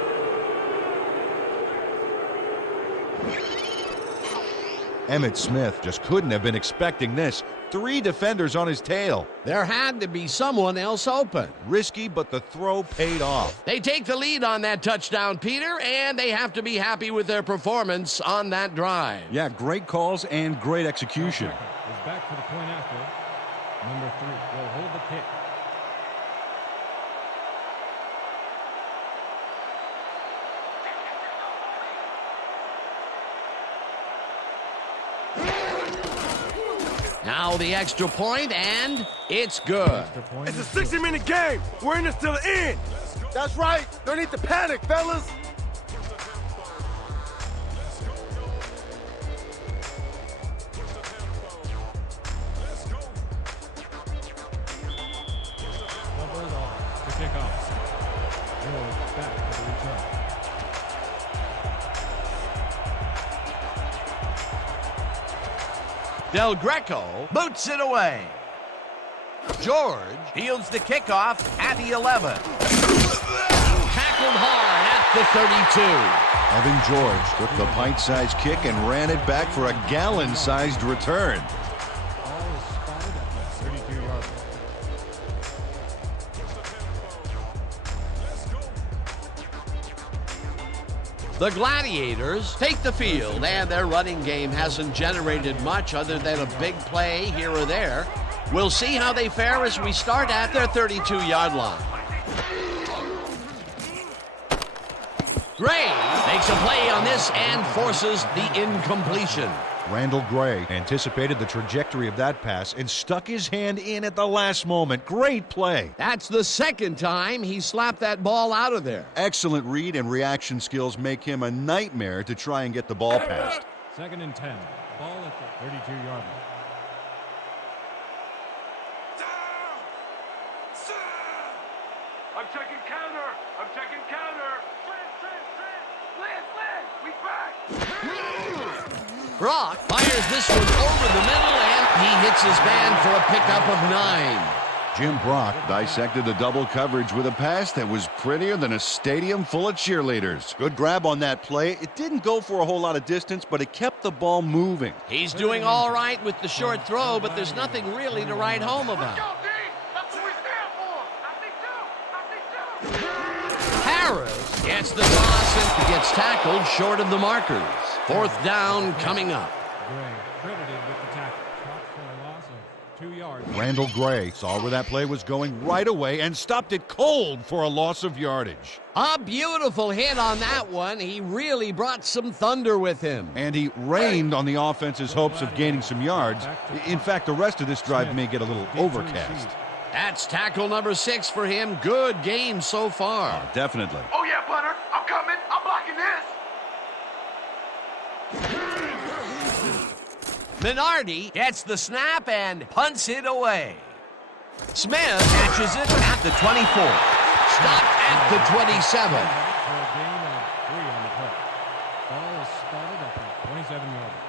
Emmitt Smith just couldn't have been expecting this. 3 defenders on his tail. There had to be someone else open. Risky, but the throw paid off. They take the lead on that touchdown, Peter, and they have to be happy with their performance on that drive. Yeah, great calls and great execution. Is back for the point after. Number 3 will hold the kick. Now the extra point, and it's good. It's a 60-minute game. We're in this till the end. That's right. Don't need to panic, fellas. The Bulldogs to kick off. Will back for the return. Del Greco boots it away. George fields the kickoff at the 11. Tackled hard at the 32. Evan George took the pint-sized kick and ran it back for a gallon-sized return. Ball is spotted at the 32-yard line. The Gladiators take the field, and their running game hasn't generated much other than a big play here or there. We'll see how they fare as we start at their 32-yard line. Gray makes a play on this and forces the incompletion. Randall Gray anticipated the trajectory of that pass and stuck his hand in at the last moment. Great play. That's the second time he slapped that ball out of there. Excellent read and reaction skills make him a nightmare to try and get the ball past. 2nd and 10. Ball at the 32-yard line. I'm checking counter. I'm checking counter. Lance, we back. Brock fires this one over the middle, and he hits his man for a pickup of 9. Jim Brock dissected the double coverage with a pass that was prettier than a stadium full of cheerleaders. Good grab on that play. It didn't go for a whole lot of distance, but it kept the ball moving. He's doing all right with the short throw, but there's nothing really to write home about. Go, D. That's what we stand for. I think two. Harris gets the toss and gets tackled short of the markers. 4th down coming up. Gray credited with the tackle. Caught for a loss of 2 yards. Randall Gray saw where that play was going right away and stopped it cold for a loss of yardage. A beautiful hit on that one. He really brought some thunder with him. And he rained on the offense's hopes of gaining some yards. In fact, the rest of this drive may get a little overcast. That's tackle number 6 for him. Good game so far. Definitely. Oh, yeah, punter. I'm coming. I'm blocking this. Minardi gets the snap and punts it away. Smith catches it at the 24. Stopped at the 27. For a gain of 3 on the play. Ball is spotted at the 27-yard line.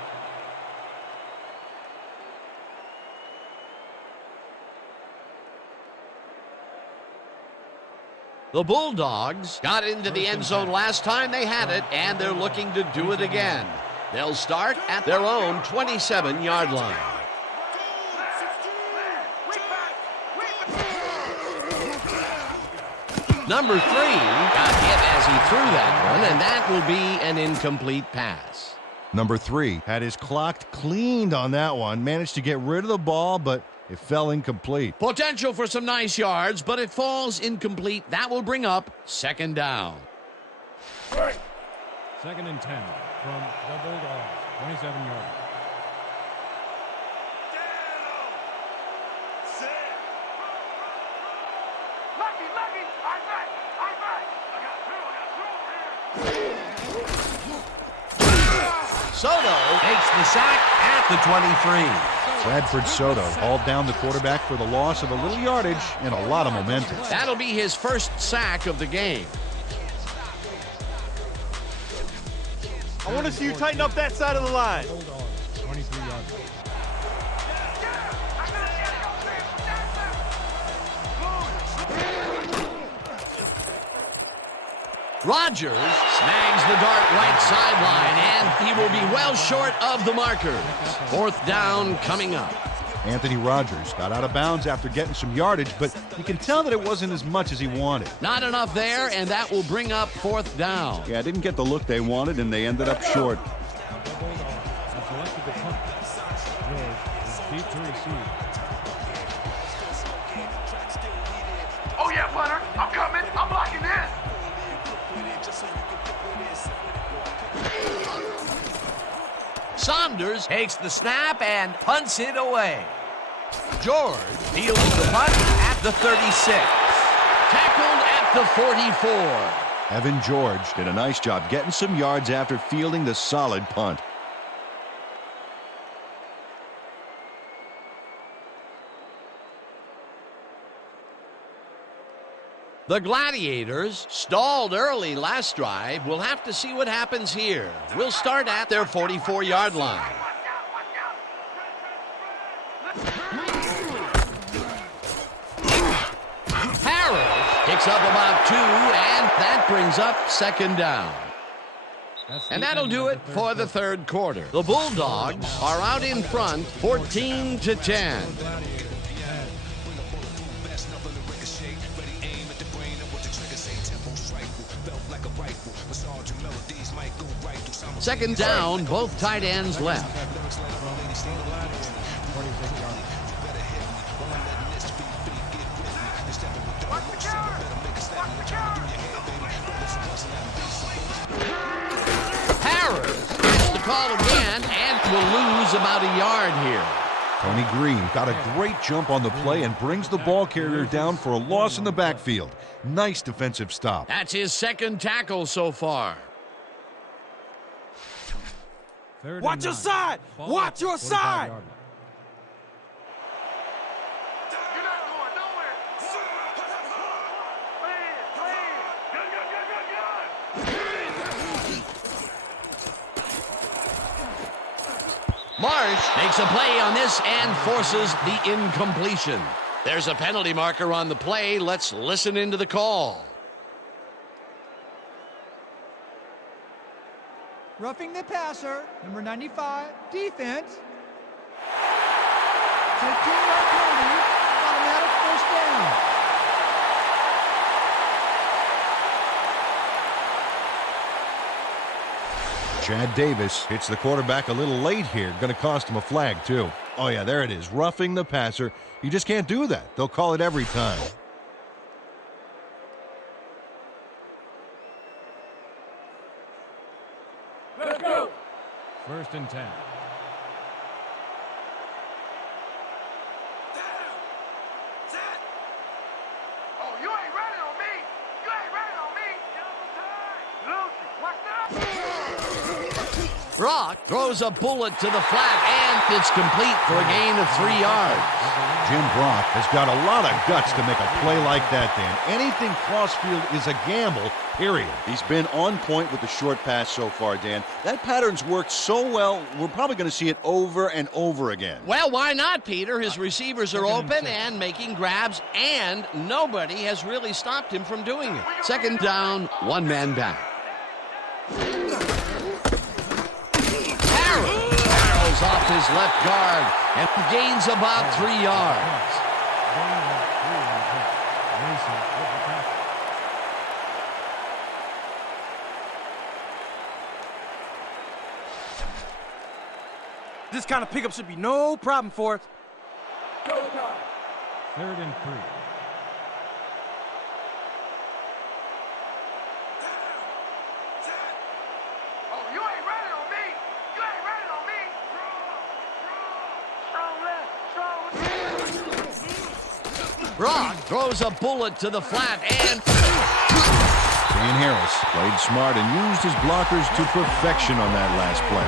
The Bulldogs got into the end zone last time they had it, and they're looking to do it again. They'll start at their own 27-yard line. Number 3 got hit as he threw that one, and that will be an incomplete pass. Number 3 had his clock cleaned on that one, managed to get rid of the ball, but it fell incomplete. Potential for some nice yards, but it falls incomplete. That will bring up 2nd down. 2nd and 10 from the Bulldogs, 27 yards. Lucky. I got 2 Soto takes the sack at the 23. Bradford Soto hauled down the quarterback for the loss of a little yardage and a lot of momentum. That'll be his first sack of the game. I want to see you tighten up that side of the line. Bulldogs, 23. Rogers snags the dart right sideline, and he will be well short of the markers. 4th down coming up. Anthony Rogers got out of bounds after getting some yardage, but you can tell that it wasn't as much as he wanted. Not enough there, and that will bring up 4th down. Yeah, didn't get the look they wanted, and they ended up short. The Bulldogs have selected the punt. George is deep to receive. Oh yeah, punter. I'm coming. I'm blocking this. Saunders takes the snap and punts it away. George fields the punt at the 36. Tackled at the 44. Evan George did a nice job getting some yards after fielding the solid punt. The Gladiators stalled early last drive. We'll have to see what happens here. We'll start at their 44-yard line. Harris picks up about 2, and that brings up 2nd down. And that'll do it for the 3rd quarter. The Bulldogs are out in front, 14-10. Second down, both tight ends left. Harris gets the call again and will lose about a yard here. Tony Green got a great jump on the play and brings the ball carrier down for a loss in the backfield. Nice defensive stop. That's his 2nd tackle so far. Watch your side! Watch your side! You're not going nowhere. Marsh makes a play on this and forces the incompletion. There's a penalty marker on the play. Let's listen into the call. Roughing the passer, number 95, defense. 15-yard penalty, automatic 1st down. Chad Davis hits the quarterback a little late here. Going to cost him a flag, too. Oh, yeah, there it is. Roughing the passer. You just can't do that. They'll call it every time. Let's go. 1st and 10. Oh, you ain't running on me. You ain't running on me. Lucy, watch out. Brock throws a bullet to the flat, and it's complete for a gain of 3 yards. Jim Brock has got a lot of guts to make a play like that, Dan. Anything crossfield is a gamble, period. He's been on point with the short pass so far, Dan. That pattern's worked so well, we're probably going to see it over and over again. Well, why not, Peter? His receivers are open and making grabs, and nobody has really stopped him from doing it. 2nd down, 1 man back. Harris off his left guard and gains about 3 yards. This kind of pickup should be no problem for us. 3rd and 3. Oh, you ain't running on me. You ain't running on me. Strong left. Brock throws a bullet to the flat, and Dan Harris Played smart and used his blockers to perfection on that last play.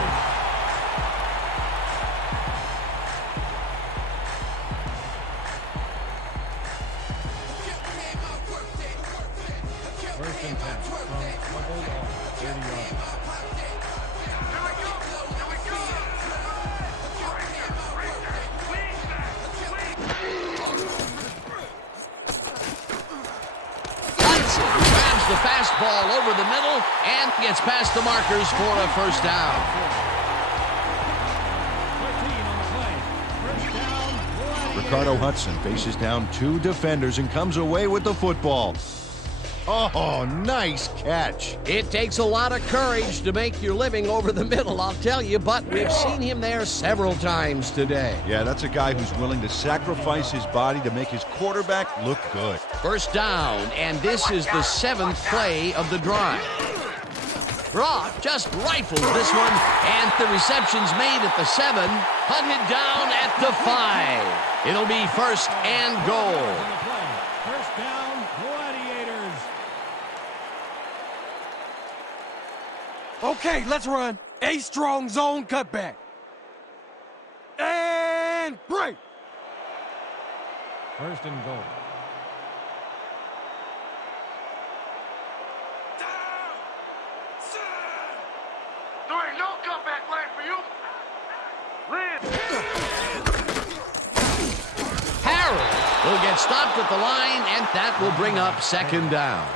Hudson grabs the fast ball over the middle and gets past the markers for a first down. 13 on the play. First down, Ricardo Hudson faces down 2 defenders and comes away with the football. Oh, nice catch. It takes a lot of courage to make your living over the middle, I'll tell you, but we've seen him there several times today. Yeah, that's a guy who's willing to sacrifice his body to make his quarterback look good. First down, and this is the 7th play of the drive. Brock just rifles this one, and the reception's made at the 7, hunted down at the 5. It'll be first and goal. on the play. First down, Gladiators. Okay, let's run. A strong zone cutback. And break. First and goal. There ain't no comeback lane for you. Harrell will get stopped at the line, and that will bring up second down.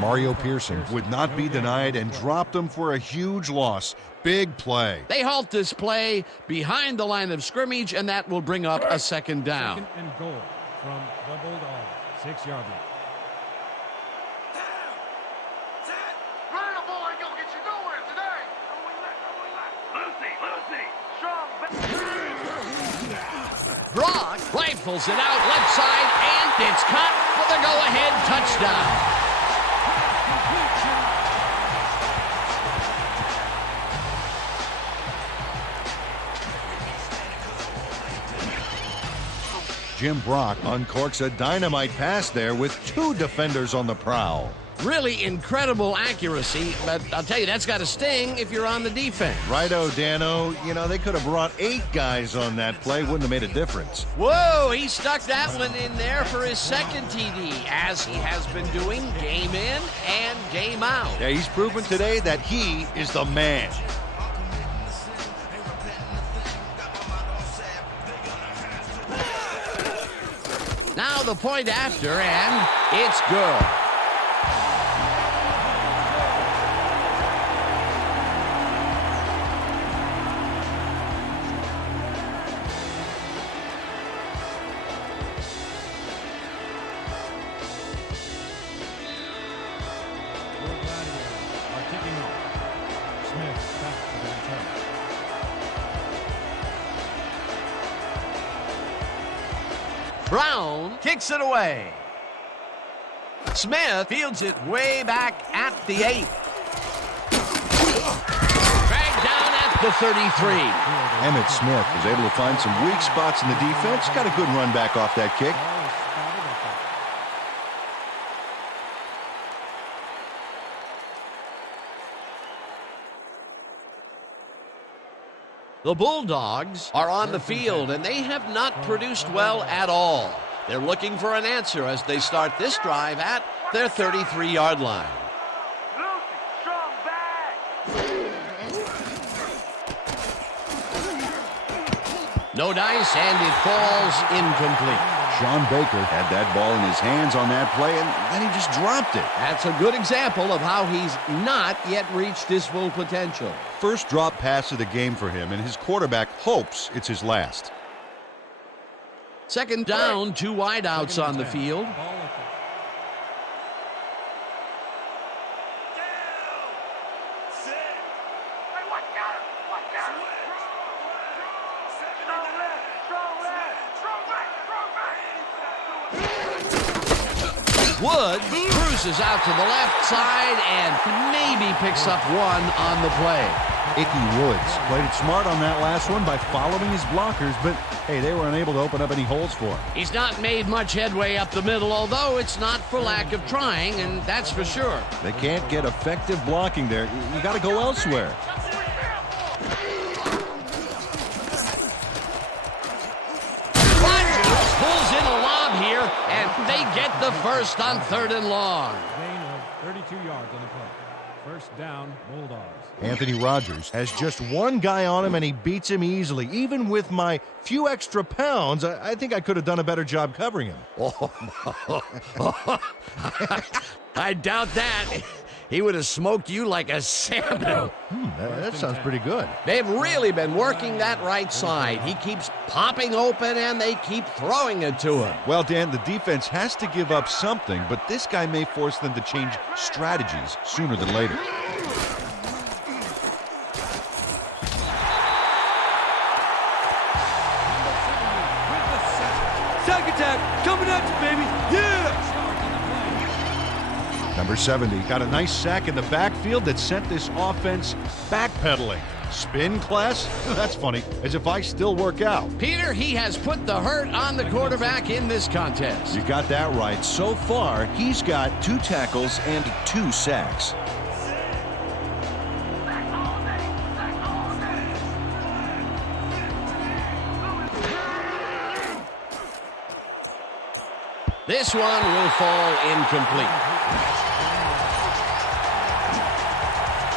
Mario Pearson would not be denied and dropped him for a huge loss. Big play. They halt this play behind the line of scrimmage, and that will bring up a second down. Second and goal from the Bulldogs. 6-yard line. Running the ball ain't gonna get you nowhere today. Lucy, strong. Brock rifles it out left side, and it's caught for the go-ahead touchdown. Jim Brock uncorks a dynamite pass there with 2 defenders on the prowl. Really incredible accuracy, but I'll tell you, that's got to sting if you're on the defense. Righto, Dano. You know, they could have brought 8 guys on that play. Wouldn't have made a difference. Whoa, he stuck that one in there for his second TD, as he has been doing game in and game out. Yeah, he's proven today that he is the man. Now the point after, and it's good. Your Gladiators are kicking off. Smith back to the return. Brown kicks it away. Smith fields it way back at the 8. Dragged down at the 33. Emmitt Smith was able to find some weak spots in the defense. Got a good run back off that kick. Ball is spotted at The Bulldogs are on the field, and they have not produced well at all. They're looking for an answer as they start this drive at their 33-yard line. Lucy, strong back. No dice, and it falls incomplete. Sean Baker had that ball in his hands on that play, and then he just dropped it. That's a good example of how he's not yet reached his full potential. First drop pass of the game for him, and his quarterback hopes it's his last. Second down, 2 wideouts on the field. Ball at the Hey, what got him? What got him? Strong left, strong left, strong right, strong right. Woods cruises out to the left side and maybe picks up one on the play. Icky Woods played it smart on that last one by following his blockers, but hey, they were unable to open up any holes for him. He's not made much headway up the middle, although it's not for lack of trying, and that's for sure. They can't get effective blocking there. You got to go elsewhere. Rodgers pulls in a lob here, and they get the first on 3rd and long. gain of 32 yards on the play. First down, Bulldogs. Anthony Rogers has just 1 guy on him, and he beats him easily. Even with my few extra pounds, I think I could have done a better job covering him. I doubt that. he would have smoked you like a salmon. That sounds pretty good. They've really been working that right side. He keeps popping open, and they keep throwing it to him. Well, Dan, the defense has to give up something, but this guy may force them to change strategies sooner than later. Sack attack coming at you, baby. Yeah! Number 70 got a nice sack in the backfield that sent this offense backpedaling. Spin class? That's funny, as if I still work out. Peter, he has put the hurt on the quarterback in this contest. You got that right. So far, he's got 2 tackles and 2 sacks. This one will fall incomplete.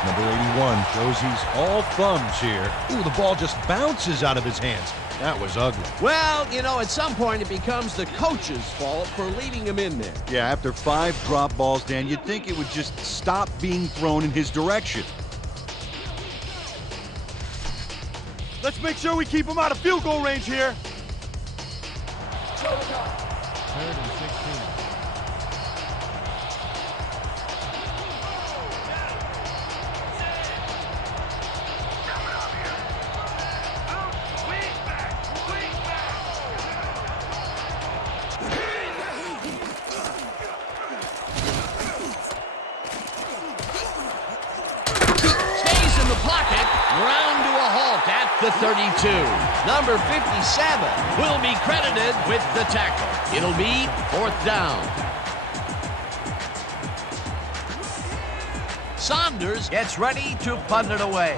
Number 81 shows he's all thumbs here. Ooh, the ball just bounces out of his hands. That was ugly. Well, you know, at some point it becomes the coach's fault for leaving him in there. Yeah, after 5 drop balls, Dan, you'd think it would just stop being thrown in his direction. Let's make sure we keep him out of field goal range here. 3rd and 16. Stays in the pocket, ground to a halt at the 32. Number 57 will be credited with the tackle. It'll be 4th down. Saunders gets ready to punt it away.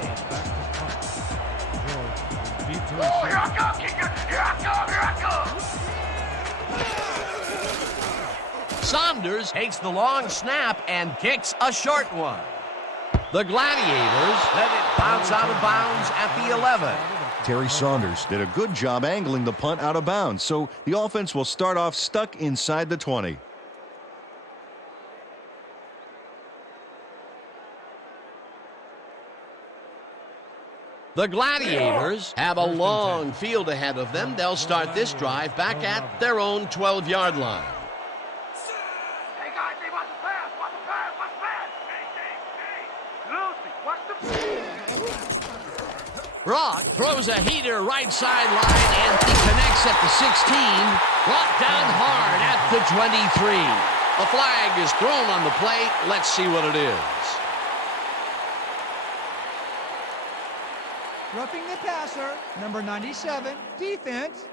Oh, here I come, kicker! Here I come! Here I come! Saunders takes the long snap and kicks a short one. The Gladiators let it bounce out of bounds at the 11. Terry Saunders did a good job angling the punt out of bounds, so the offense will start off stuck inside the 20. The Gladiators have a long field ahead of them. They'll start this drive back at their own 12-yard line. Hey, guys, they watch the pass! Watch the pass! Watch the pass! Hey, Lucy, watch the... Brock throws a heater right sideline, and he connects at the 16. Brought down hard at the 23. A flag is thrown on the play. Let's see what it is. Roughing the passer, number 97, defense.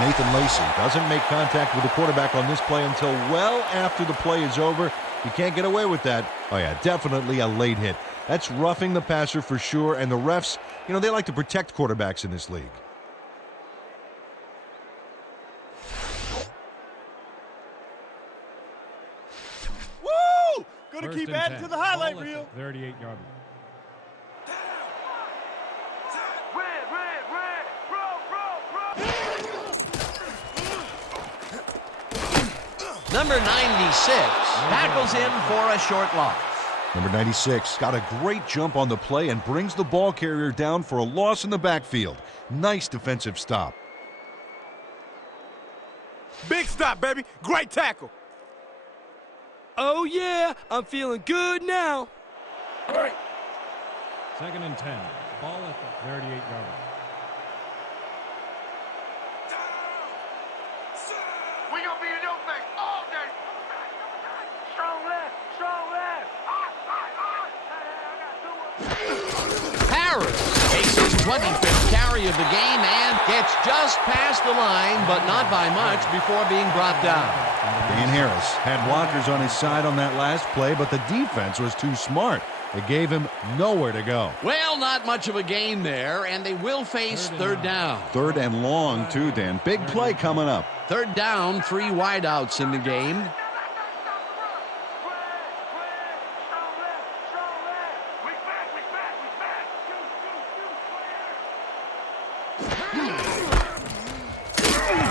Nathan Lacey doesn't make contact with the quarterback on this play until well after the play is over. You can't get away with that. Oh yeah, definitely a late hit. That's roughing the passer for sure, and the refs, you know, they like to protect quarterbacks in this league. Woo! Gonna 1st keep and adding 10. to the highlight Ball at reel. the 38-yard line. Red, bro. Number 96 tackles in for a short loss. Number 96 got a great jump on the play and brings the ball carrier down for a loss in the backfield. Nice defensive stop. Big stop, baby. Great tackle. Oh, yeah. I'm feeling good now. 2nd and 10. Ball at the 38-yard line. We gonna be in your face all day. Strong left, strong left. Harris takes his 25th carry of the game and gets just past the line, but not by much before being brought down. Dan Harris had blockers on his side on that last play, but the defense was too smart. It gave him nowhere to go. Well, not much of a gain there, and they will face 3rd down. 3rd and long, too, Dan. Big play coming up. 3rd down, 3 wideouts in the game.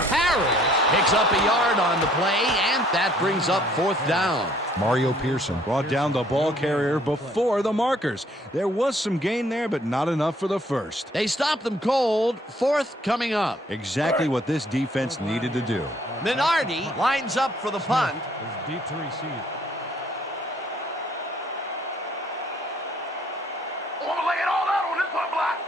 Harris picks up a yard on the play, and that brings up 4th down. Mario Pearson brought down the ball carrier before the markers. There was some gain there, but not enough for the first. They stopped them cold. 4th coming up. Exactly what this defense needed to do. Minardi lines up for the punt. Is deep to receive. I'm gonna lay it all out on this punt block.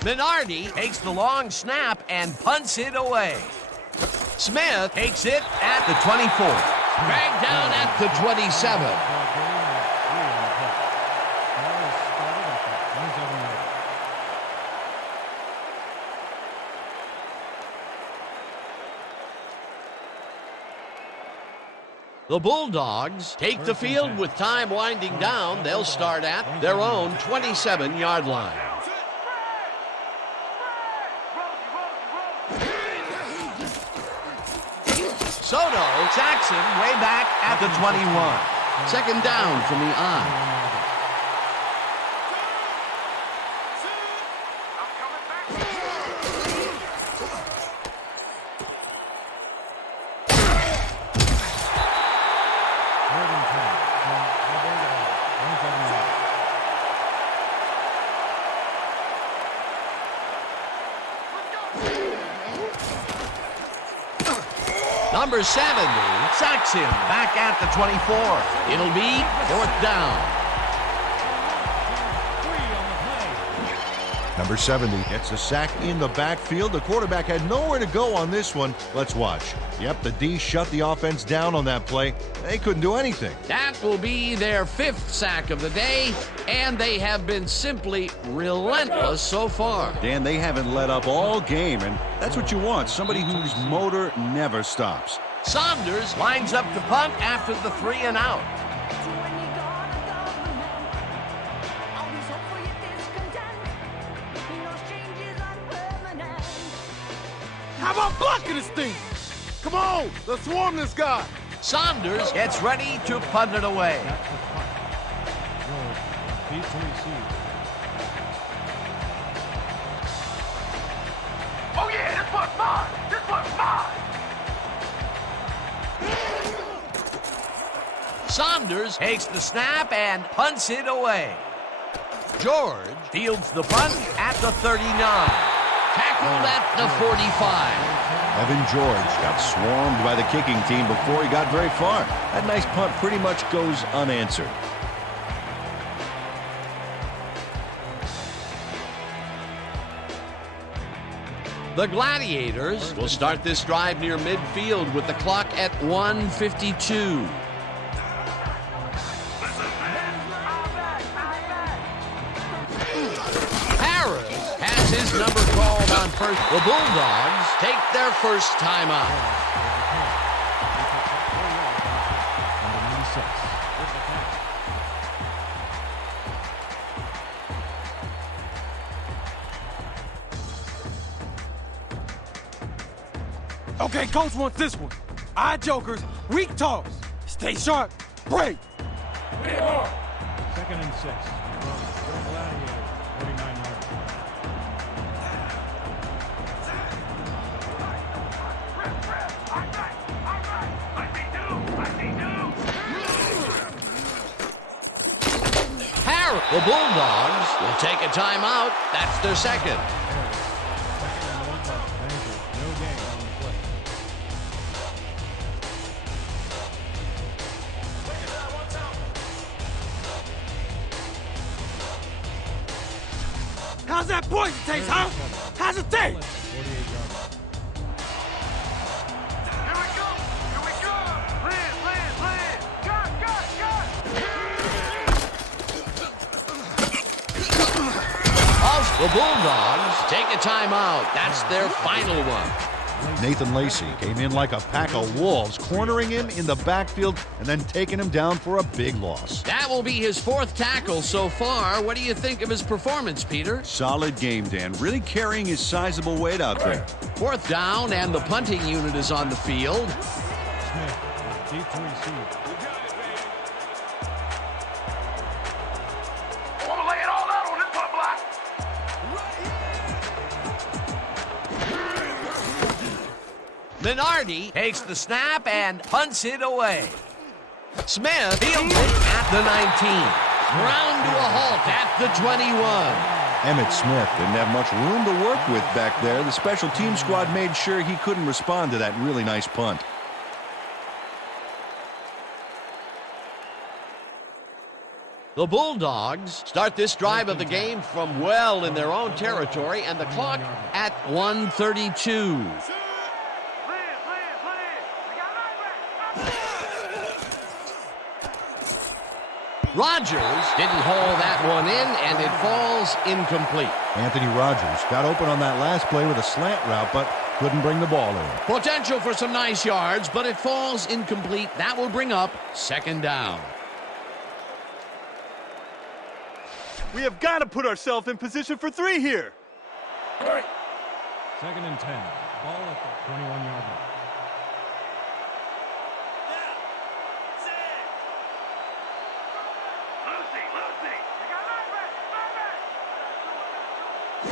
Minardi takes the long snap and punts it away. Smith takes it at the 24. Dragged down at the 27. The Bulldogs take the field with time winding down. They'll start at their own 27-yard line. Soto sacks him way back at the 21. 2nd down from the I. Number 70 sacks him back at the 24. It'll be 4th down. Number 70 gets a sack in the backfield. The quarterback had nowhere to go on this one. Let's watch. Yep, the D shut the offense down on that play. They couldn't do anything. That will be their 5th sack of the day, and they have been simply relentless so far. Dan, they haven't let up all game, and that's what you want. Somebody whose motor never stops. Saunders lines up to punt after the 3 and out. How about blocking this thing? Come on, let's swarm this guy. Saunders gets ready to punt it away. Deep to receive. Oh yeah, this one's mine. This one's mine. Saunders takes the snap and punts it away. George fields the punt at the 39. Tackled at the 45. Evan George got swarmed by the kicking team before he got very far. That nice punt pretty much goes unanswered. The Gladiators will start this drive near midfield with the clock at 1:52. His number called on first. The Bulldogs take their first timeout. Okay, coach wants this one. Eye jokers, weak toss. Stay sharp, break. 2nd and 6. From the Gladiators, 49 yards. The Bulldogs will take a timeout. That's their 2nd. How's that poison taste, huh? How's it taste? 48 yards. Here we go. Here we go. Land. Got. The Bulldogs take a timeout. That's their final one. Nathan Lacey came in like a pack of wolves, cornering him in the backfield and then taking him down for a big loss. That will be his 4th tackle so far. What do you think of his performance, Peter? Solid game, Dan. Really carrying his sizable weight out there. 4th down, and the punting unit is on the field. Smith deep to receive. I want to lay it all out on this one block. Minardi takes the snap and punts it away. Smith fields it at the 19. Ground to a halt at the 21. Emmitt Smith didn't have much room to work with back there. The special team squad made sure he couldn't respond to that really nice punt. The Bulldogs start this drive of the game from well in their own territory, and the clock at 1:32. Clear. I got right. Rogers didn't haul that one in, and it falls incomplete. Anthony Rogers got open on that last play with a slant route, but couldn't bring the ball in. Potential for some nice yards, but it falls incomplete. That will bring up second down. We have got to put ourselves in position for 3 here. 2nd and 10. Ball at the 21-yard line. Lucy. I got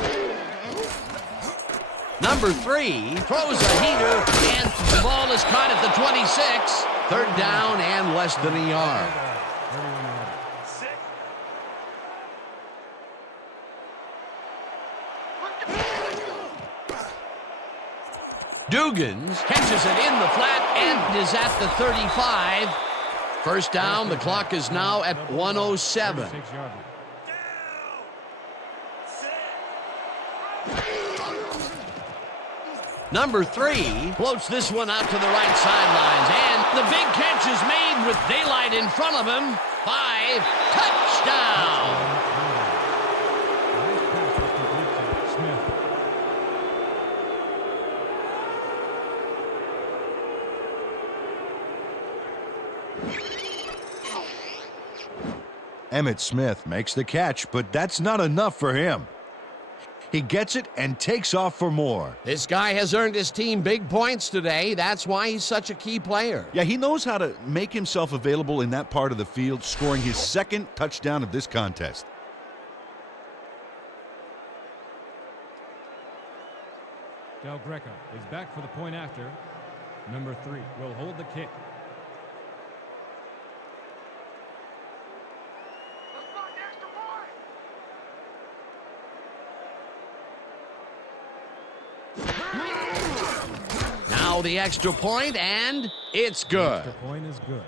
right. Number 3 throws a heater, and the ball is caught at the 26. Third down and less than a yard. 31-yard. Dugans catches it in the flat and is at the 35. First down, the clock is now at 1:07. 6-yard line. Number 3 floats this one out to the right sidelines, and the big catch is made with daylight in front of him. 5, touchdown! Nice pass was complete to Smith. Emmitt Smith makes the catch, but that's not enough for him. He gets it and takes off for more. This guy has earned his team big points today. That's why he's such a key player. Yeah, he knows how to make himself available in that part of the field, scoring his 2nd touchdown of this contest. Del Greco is back for the point after. Number 3 will hold the kick. Let's block the extra point. Now the extra point, and it's good. The point is good.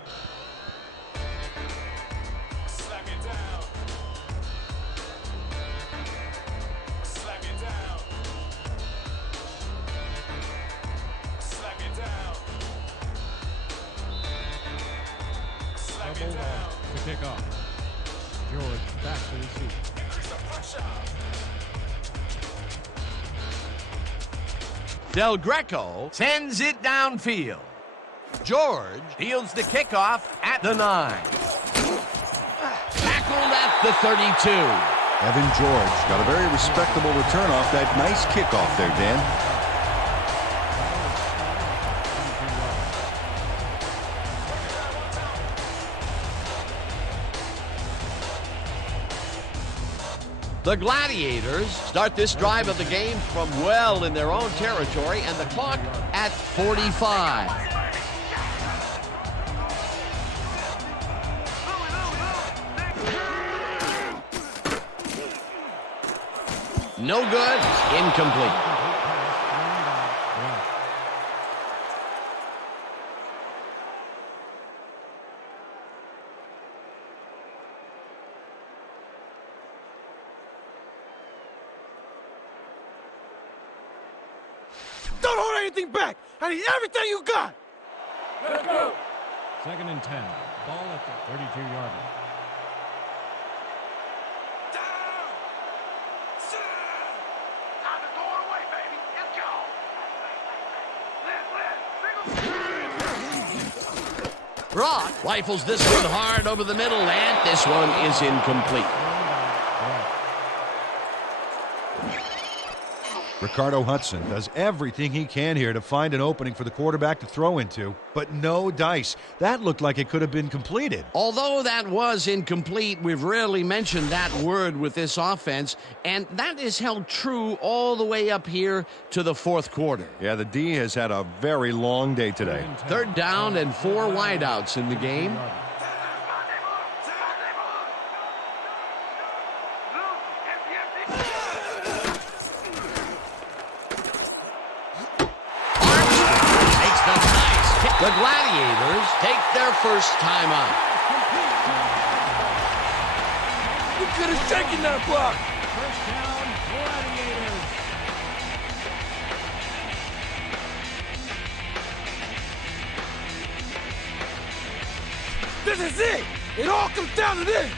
Bulldogs to kick off. George back to receive. Del Greco sends it downfield. George fields the kickoff at the 9. Tackled at the 32. Evan George got a very respectable return off that nice kickoff there, Dan. The Gladiators start this drive of the game from well in their own territory, and the clock at 45. No good. Incomplete. Don't hold anything back. I need everything you got. Let's go. 2nd and 10. Ball at the 32-yard line. Time to throw it away, baby. Let's go. Brock rifles this one hard over the middle, and this one is incomplete. Ricardo Hudson does everything he can here to find an opening for the quarterback to throw into, but no dice. That looked like it could have been completed. Although that was incomplete, we've rarely mentioned that word with this offense, and that is held true all the way up here to the fourth quarter. Yeah, the D has had a very long day today. 3rd down and 4 wideouts in the game. The Gladiators take their first time out. We could have taken that block. First down, Gladiators. This is it. It all comes down to this.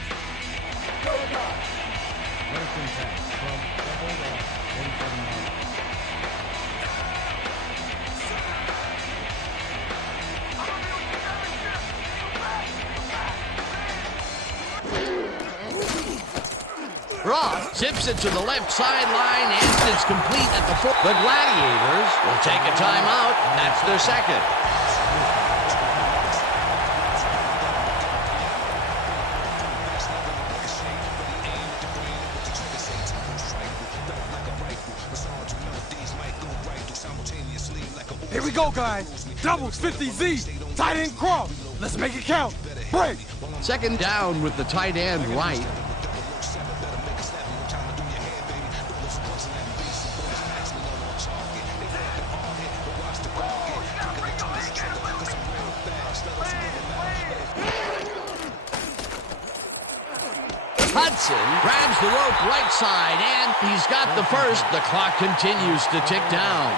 Roth zips it to the left sideline, and it's complete at the 4. The Gladiators will take a timeout. That's their second. Here we go, guys. Doubles 50Z. Tight end cross. Let's make it count. Break. 2nd down with the tight end right. Hudson grabs the rope right side, and he's got the first. The clock continues to tick down.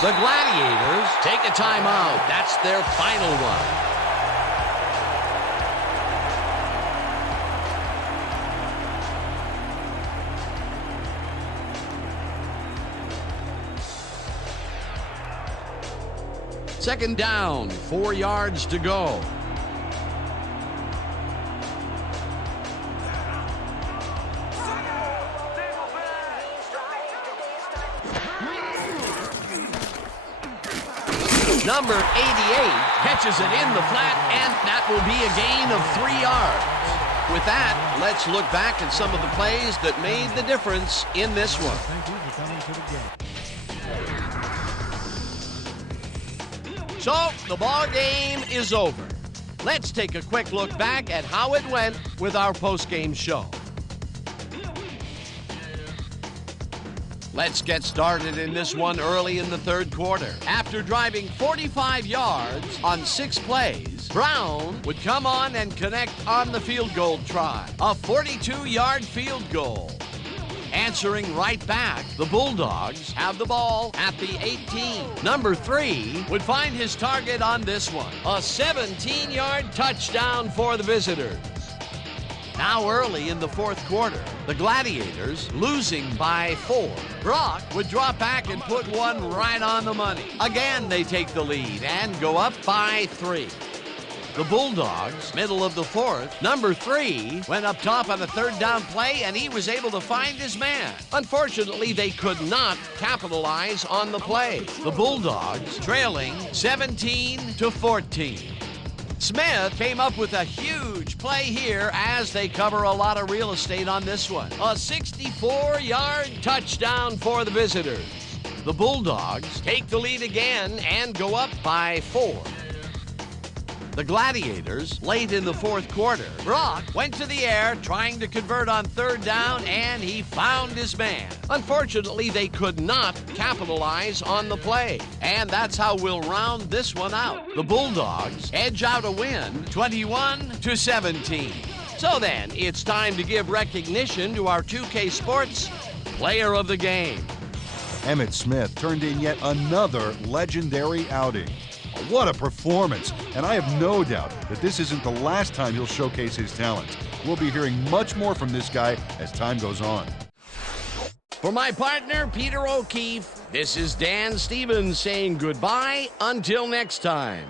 The Gladiators take a timeout. That's their final one. Second down, 4 yards to go. Number 88 catches it in the flat, and that will be a gain of 3 yards. With that, let's look back at some of the plays that made the difference in this one. Thank you for coming to the game. So, the ball game is over. Let's take a quick look back at how it went with our post-game show. Let's get started in this one early in the 3rd quarter. After driving 45 yards on 6 plays, Brown would come on and connect on the field goal try. A 42-yard field goal. Answering right back, the Bulldogs have the ball at the 18. Number 3 would find his target on this one. A 17-yard touchdown for the visitors. Now early in the 4th quarter, the Gladiators losing by 4. Brock would drop back and put one right on the money. Again, they take the lead and go up by 3. The Bulldogs, middle of the 4th, number 3 went up top on a 3rd down play, and he was able to find his man. Unfortunately, they could not capitalize on the play. The Bulldogs trailing 17-14. Smith came up with a huge play here as they cover a lot of real estate on this one. A 64-yard touchdown for the visitors. The Bulldogs take the lead again and go up by 4. The Gladiators, late in the 4th quarter, Brock went to the air trying to convert on 3rd down, and he found his man. Unfortunately, they could not capitalize on the play, and that's how we'll round this one out. The Bulldogs edge out a win, 21-17. So then, it's time to give recognition to our 2K Sports Player of the Game. Emmitt Smith turned in yet another legendary outing. What a performance, and I have no doubt that this isn't the last time he'll showcase his talent. We'll be hearing much more from this guy as time goes on. For my partner, Peter O'Keefe, this is Dan Stevens saying goodbye until next time.